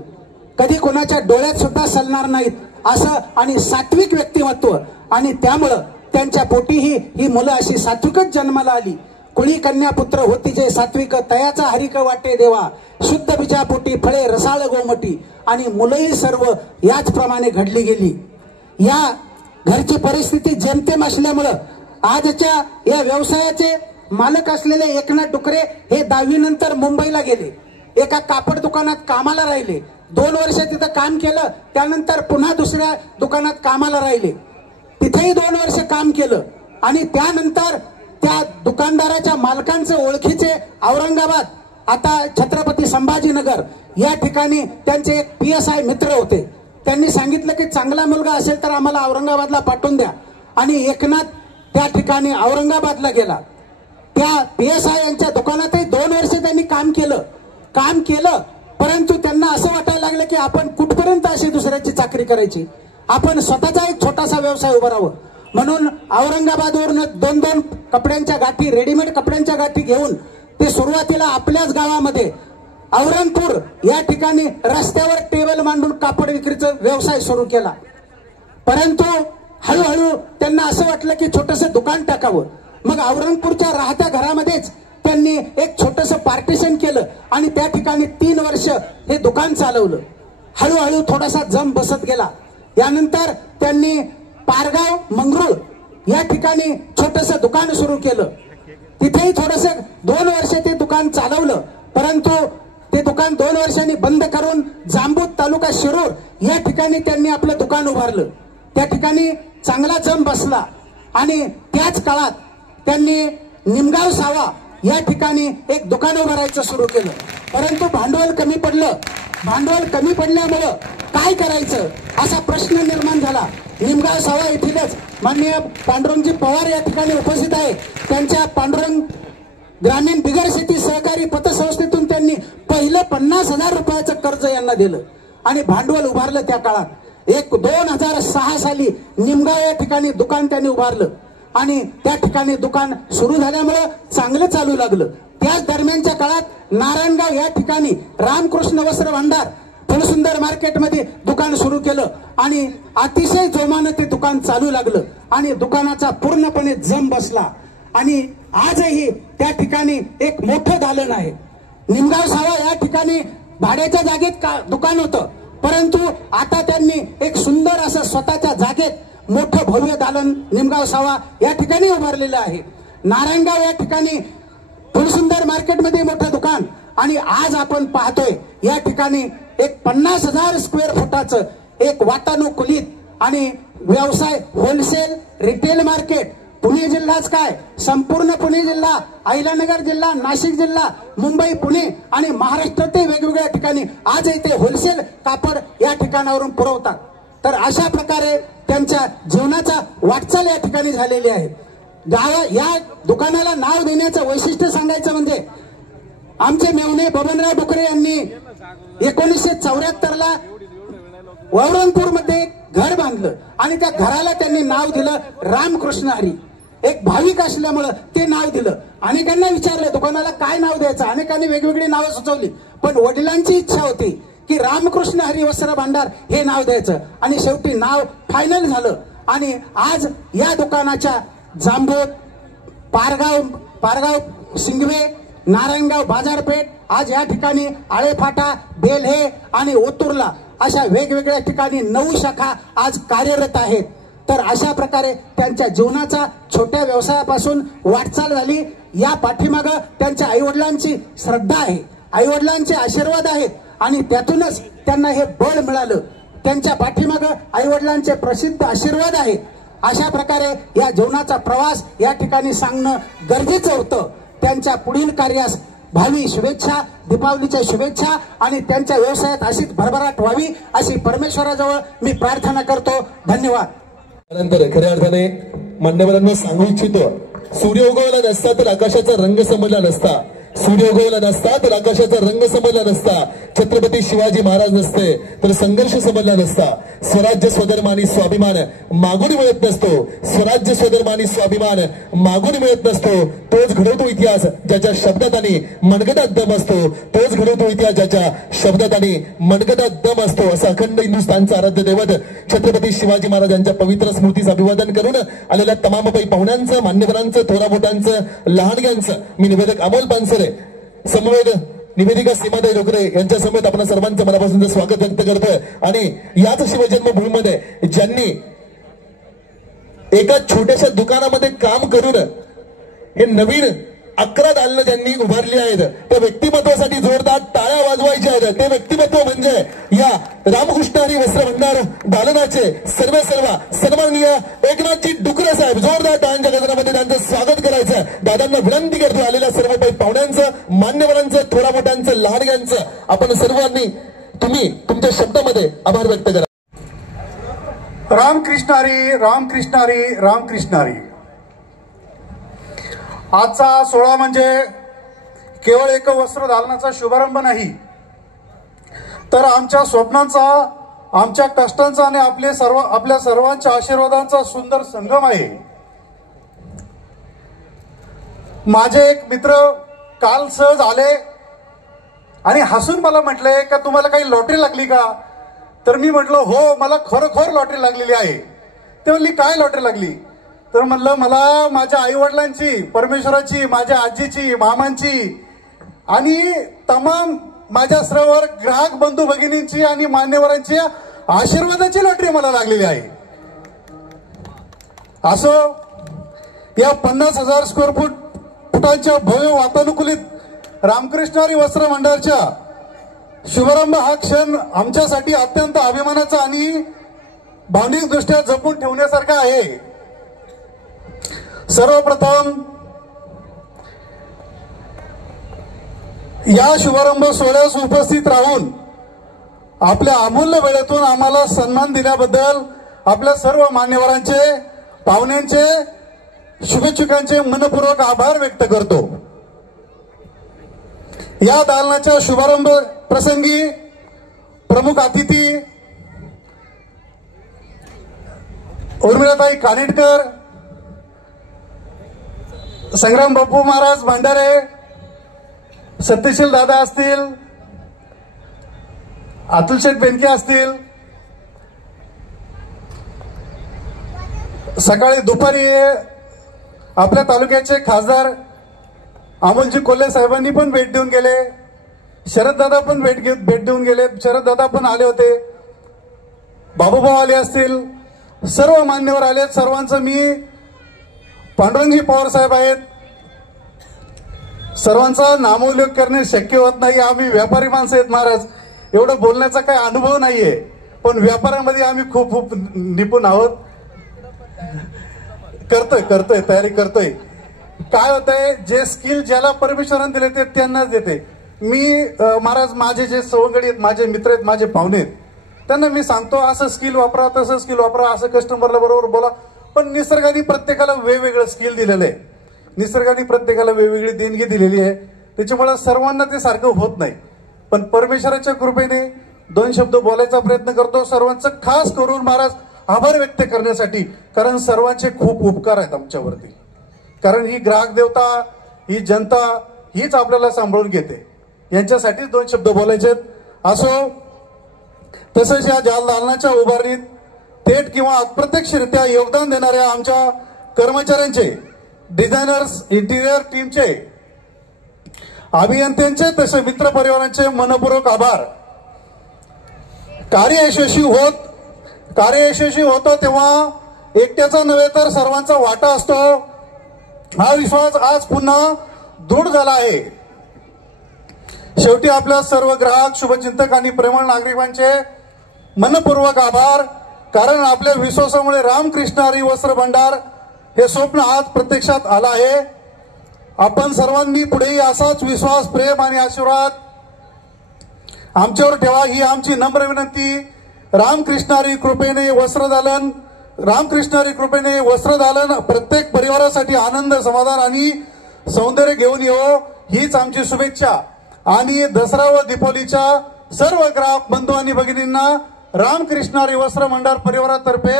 कधी कोणाच्या डोळ्यात सुद्धा सलणार नाहीत असं आणि सात्विक व्यक्तिमत्व आणि त्यामुळं त्यांच्या पोटीही ही मुलं अशी सात्विकच जन्माला आली. कुळी कन्या पुत्र होती जे सात्विक तयाचा हरिक वाटे देवा शुद्ध बीजा पोटी फळे रसाळ गोमटी आणि मुलंही सर्व याचप्रमाणे घडली गेली. या घरची परिस्थिती जेमतेम असल्यामुळं आजच्या या व्यवसायाचे मालक असलेले एकनाथ डुकरे हे 10वी नंतर मुंबईला गेले. एका कापड दुकानात कामाला राहिले. 2 वर्ष तिथं काम केलं, त्यानंतर पुन्हा दुसऱ्या दुकानात कामाला राहिले. तिथेही 2 वर्ष काम केलं आणि त्यानंतर त्या दुकानदाराच्या मालकांचे ओळखीचे औरंगाबाद आता छत्रपती संभाजीनगर या ठिकाणी त्यांचे एक PSI मित्र होते. त्यांनी सांगितलं की चांगला मुलगा असेल तर आम्हाला औरंगाबादला पाठवून द्या आणि एकनाथ त्या ठिकाणी औरंगाबादला गेला. त्या PSI यांच्या दुकानातही 2 वर्ष त्यांनी काम केलं परंतु त्यांना असं वाटायला लागलं की आपण कुठपर्यंत अशी दुसऱ्याची चाकरी करायची, आपण स्वतःचा एक छोटासा व्यवसाय उभारावं म्हणून औरंगाबादवरून 2 कपड्यांच्या गाठी रेडीमेड कपड्यांच्या गाठी घेऊन ते सुरुवातीला आपल्याच गावामध्ये औरंगपूर या ठिकाणी रस्त्यावर टेबल मांडून कापड विक्रीचा व्यवसाय सुरू केला. परंतु हळूहळू त्यांना असं वाटलं की छोटंसं दुकान टाकावं. मग औरंगपूरच्या राहत्या घरामध्येच त्यांनी एक छोटंसं पार्टिशन केलं आणि त्या ठिकाणी 3 वर्ष हे दुकान चालवलं. हळूहळू थोडासा जम बसत गेला. यानंतर त्यांनी पारगाव मंगरूळ या ठिकाणी छोटंसं दुकान सुरू केलं. तिथेही थोडंसं 2 वर्ष ते दुकान चालवलं, परंतु ते दुकान 2 वर्षांनी बंद करून जांबूत तालुका शिरूर या ठिकाणी त्यांनी आपलं दुकान उभारलं. त्या ठिकाणी चांगला जम बसला आणि त्याच काळात त्यांनी निमगाव सावा या ठिकाणी एक दुकान उभारायचं सुरू केलं. परंतु भांडवल कमी पडलं. भांडवल कमी पडल्यामुळं काय करायचं असा प्रश्न निर्माण झाला. निमगाव सावा येथीलच माननीय पांडुरंगजी पवार या ठिकाणी उपस्थित आहे. त्यांच्या पांडुरंग ग्रामीण बिगर शेती सहकारी पतसंस्थेतून त्यांनी पहिलं 50,000 रुपयाचं कर्ज यांना दिलं आणि भांडवल उभारलं. त्या काळात 2006 साली निमगाव या ठिकाणी दुकान त्यांनी उभारलं आणि त्या ठिकाणी दुकान सुरू झाल्यामुळं चांगलं चालू लागलं. त्याच दरम्यानच्या काळात नारायणगाव या ठिकाणी रामकृष्ण वस्त्र भांडार फुलसुंदर मार्केटमध्ये दुकान सुरू केलं आणि अतिशय जोमानं ते दुकान चालू लागलं आणि दुकानाचा पूर्णपणे जम बसला आणि आजही त्या ठिकाणी एक मोठं दालन आहे. निमगाव सावा या ठिकाणी भाड्याच्या जागेत दुकान होतं, परंतु आता त्यांनी एक सुंदर असं स्वतःच्या जागेत मोठं भव्य दालन निमगाव सावा या ठिकाणी उभारलेलं आहे. नारायणगाव या ठिकाणी फुलसुंदर मार्केटमध्ये मोठं दुकान, आणि आज आपण पाहतोय या ठिकाणी एक 50,000 स्क्वेअर फुटाचं एक वातानुकूलित आणि व्यवसाय होलसेल रिटेल मार्केट. पुणे जिल्हाच काय, संपूर्ण पुणे जिल्हा, अहिलानगर जिल्हा, नाशिक जिल्हा, मुंबई, पुणे आणि महाराष्ट्रातील वेगवेगळ्या ठिकाणी आज इथे होलसेल कापड या ठिकाणावरून पुरवतात. तर अशा प्रकारे त्यांच्या जीवनाचा वाटचाल या ठिकाणी झालेली आहे. या दुकानाला नाव देण्याचं वैशिष्ट्य सांगायचं म्हणजे आमचे मेवणे बबनराव डुकरे यांनी 1974ला वौरणपूरमध्ये घर बांधलं आणि त्या घराला त्यांनी नाव दिलं रामकृष्ण हरी. एक भाविक असल्यामुळं ते नाव दिलं. अनेकांना विचारलं दुकानाला काय नाव द्यायचं, अनेकांनी वेगवेगळी नावं सुचवली, पण वडिलांची इच्छा होती की रामकृष्ण हरी वस्त्र भांडार हे नाव द्यायचं, आणि शेवटी नाव फायनल झालं. आणि आज या दुकानाच्या जांभूत, पारगाव शिंगवे, नारायणगाव बाजारपेठ, आज या ठिकाणी आळेफाटा, बेल्हे आणि ओतूरला अशा वेगवेगळ्या ठिकाणी 9 शाखा आज कार्यरत आहेत. तर अशा प्रकारे त्यांच्या जीवनाचा छोट्या व्यवसायापासून वाटचाल झाली. या पाठीमागं त्यांच्या आईवडिलांची श्रद्धा आहे, आईवडिलांचे आशीर्वाद आहेत, आणि त्यातूनच त्यांना हे बळ मिळालं. त्यांच्या पाठीमागं आईवडिलांचे प्रसिद्ध आशीर्वाद आहेत. अशा प्रकारे या जीवनाचा प्रवास या ठिकाणी सांगणं गरजेचं होतं. त्यांच्या पुढील कार्यास भावी शुभेच्छा, दीपावलीच्या शुभेच्छा, आणि त्यांच्या व्यवसायात अशीच भरभराट व्हावी अशी परमेश्वराजवळ मी प्रार्थना करतो. धन्यवाद. त्यानंतर खऱ्या अर्थाने मान्यवरांना सांगू इच्छितो, सूर्य उगवला नसता तर आकाशाचा रंग समजला नसता, सूर्य उगवला नसता तर आकाशाचा रंग समजला नसता, छत्रपती शिवाजी महाराज नसते तर संघर्ष समजला नसता. स्वराज्य स्वधर्म आणि स्वाभिमान मागून मिळत नसतो, स्वराज्य स्वधर्म आणि स्वाभिमान मागून मिळत नसतो. तोच घडवतो इतिहास ज्याच्या शब्दात आणि मनगटात दम असतो, तोच घडवतो इतिहास ज्याच्या शब्दात आणि मनगटात दम असतो. असं अखंड हिंदुस्थानचा आराध्य दैवत छत्रपती शिवाजी महाराजांच्या पवित्र स्मृतीचं अभिवादन करून आलेल्या तमाम पाहुण्यांचं, मान्यवरांचं, थोरा मोठ्यांचं, लहानग्यांचं मी निवेदक अमोल पानसरे, समवेत निवेदिका सीमाताई डोकरे यांच्या समेत आपण सर्वांचं मनापासून स्वागत व्यक्त करतोय. आणि याच शिवजन्मभूमीमध्ये ज्यांनी एका छोट्याशा दुकानामध्ये काम करून हे नवीन 11 दालनं ज्यांनी उभारली आहेत, त्या व्यक्तिमत्वासाठी जोरदार टाळ्या वाजवायच्या आहेत. ते व्यक्तिमत्व म्हणजे या रामकृष्ण हरी वस्त्र भंडार दालनाचे सर्व सन्माननीय एकनाथजी डुकरे साहेब. जोरदार टाळ्यांच्या गजरामध्ये त्यांचं स्वागत करायचं. दादांना विनंती करतो आलेल्या सर्व पाहुण्यांचं, मान्यवरांचं, थोडा मोठ्यांचं, लहानग्यांचं आपण सर्वांनी तुम्ही तुमच्या शब्दामध्ये आभार व्यक्त करा. रामकृष्ण हरी, रामकृष्ण हरी, रामकृष्ण हरी. आजचा सोहळा म्हणजे केवळ एक वस्त्र दालनाचा शुभारंभ नाही, तर आमच्या स्वप्नांचा, आमच्या कष्टांचा आणि आपल्या सर्वांच्या आशीर्वादांचा सुंदर संगम आहे. माझे एक मित्र काल सहज आले आणि हसून मला म्हटले का तुम्हाला काही लॉटरी लागली का? तर मी म्हटलं हो, मला खरोखर लॉटरी लागलेली आहे. ते म्हणली काय लॉटरी लागली? तर म्हणलं मला माझ्या आईवडिलांची, परमेश्वराची, माझ्या आजीची, मामांची आणि तमाम माझ्या सर्व ग्राहक बंधू भगिनींची आणि मान्यवरांची आशीर्वादाची लॉटरी मला लागलेली आहे. असो या 50,000 स्क्वेअर फुटांच्या भव्य वातानुकूलित रामकृष्ण हरी वस्त्र भंडारच्या शुभारंभ हा क्षण आमच्यासाठी अत्यंत अभिमानाचा आणि भावनिक दृष्ट्या जपून ठेवण्यासारखा आहे. सर्वप्रथम या शुभारंभ सोहळ्यास उपस्थित राहून आपल्या अमूल्य वेळेतून आम्हाला सन्मान दिल्याबद्दल आपल्या सर्व मान्यवरांचे, पाहुण्यांचे, शुभेच्छुकांचे मनपूर्वक आभार व्यक्त करतो. या दालनाच्या शुभारंभ प्रसंगी प्रमुख अतिथी उर्मिलाताई कानेटकर, संग्राम बापू महाराज भांडारे, सत्यशील दादा असतील, अतुल शेठ बेनके असतील, सकाळी दुपारी आपल्या तालुक्याचे खासदार अमोलजी कोल्हे साहेबांनी पण भेट देऊन गेले. शरद दादा पण भेट देऊन गेले, शरद दादा पण आले होते, बाबूभाऊ आले असतील, सर्व मान्यवर आले. सर्वांचं मी पांडुरंगजी पवार साहेब आहेत, सर्वांचा नामोल्लेख करणे शक्य होत नाही. आम्ही व्यापारी माणसं आहेत महाराज, एवढं बोलण्याचा काही अनुभव नाहीये, पण व्यापारामध्ये आम्ही खूप खूप निपुण आहोत. करतोय तयारी करतोय. काय होतंय, जे स्किल ज्याला परमेश्वराने दिले ते त्यांनाच देते. मी महाराज माझे जे सवंगडी आहेत, माझे मित्र आहेत, माझे पाहुणे आहेत, त्यांना मी सांगतो असं स्किल वापरा, तसं स्किल वापरा, असं कस्टमरला बरोबर बोला. पण निसर्गाने प्रत्येकाला वेगवेगळं स्किल दिलेलं आहे, निसर्गाने प्रत्येकाला वेगवेगळी देणगी दिलेली आहे. त्याच्यामुळे सर्वांना ते सारखं होत नाही. पण परमेश्वराच्या कृपेने 2 शब्द बोलायचा प्रयत्न करतो, सर्वांचं खास करून महाराज आभार व्यक्त करण्यासाठी. कारण सर्वांचे खूप उपकार आहेत आमच्यावरती. कारण ही ग्राहक देवता, ही जनता हीच आपल्याला सांभाळून घेते. यांच्यासाठीच 2 शब्द बोलायचे असो. तसंच या दालनाच्या उभारणीत थेट किंवा अप्रत्यक्षरित्या योगदान देणाऱ्या आमच्या कर्मचाऱ्यांचे, डिझायनर्स, इंटिरियर टीमचे, अभियंत्यांचे, तसे मित्र परिवारांचे मनपूर्वक आभार. कार्य यशस्वी होतो तेव्हा एकट्याचा नव्हे तर सर्वांचा वाटा असतो. हा विश्वास आज पुन्हा दृढ झाला आहे. शेवटी आपल्या सर्व ग्राहक, शुभचिंतक आणि प्रेमळ नागरिकांचे मनपूर्वक आभार. कारण आपल्या विश्वासामुळे रामकृष्ण हरी वस्त्र भांडार हे स्वप्न आज प्रत्यक्षात आलं आहे. आपण सर्वांनी पुढेही असाच विश्वास, प्रेम आणि आशीर्वाद आमच्यावर ठेवा ही आमची नम्र विनंती. रामकृष्ण हरी कृपेने वस्त्रदालन प्रत्येक परिवारासाठी आनंद, समाधान आणि सौंदर्य घेऊन येवो हीच आमची शुभेच्छा. आणि दसरा व दीपावलीच्या सर्व ग्राहक बंधू आणि भगिनींना रामकृष्ण हरी वस्त्र भांडार परिवारातर्फे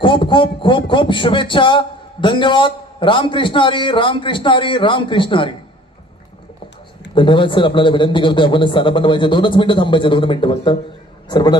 खूप खूप खूप खूप शुभेच्छा. धन्यवाद. रामकृष्ण हरी, रामकृष्ण हरी, रामकृष्ण हरी. धन्यवाद सर. आपल्याला विनंती करतोय आपण स्थानापन्न व्हायचे 2च मिनिटं थांबायचे, 2 मिनिटं फक्त सर्वांना.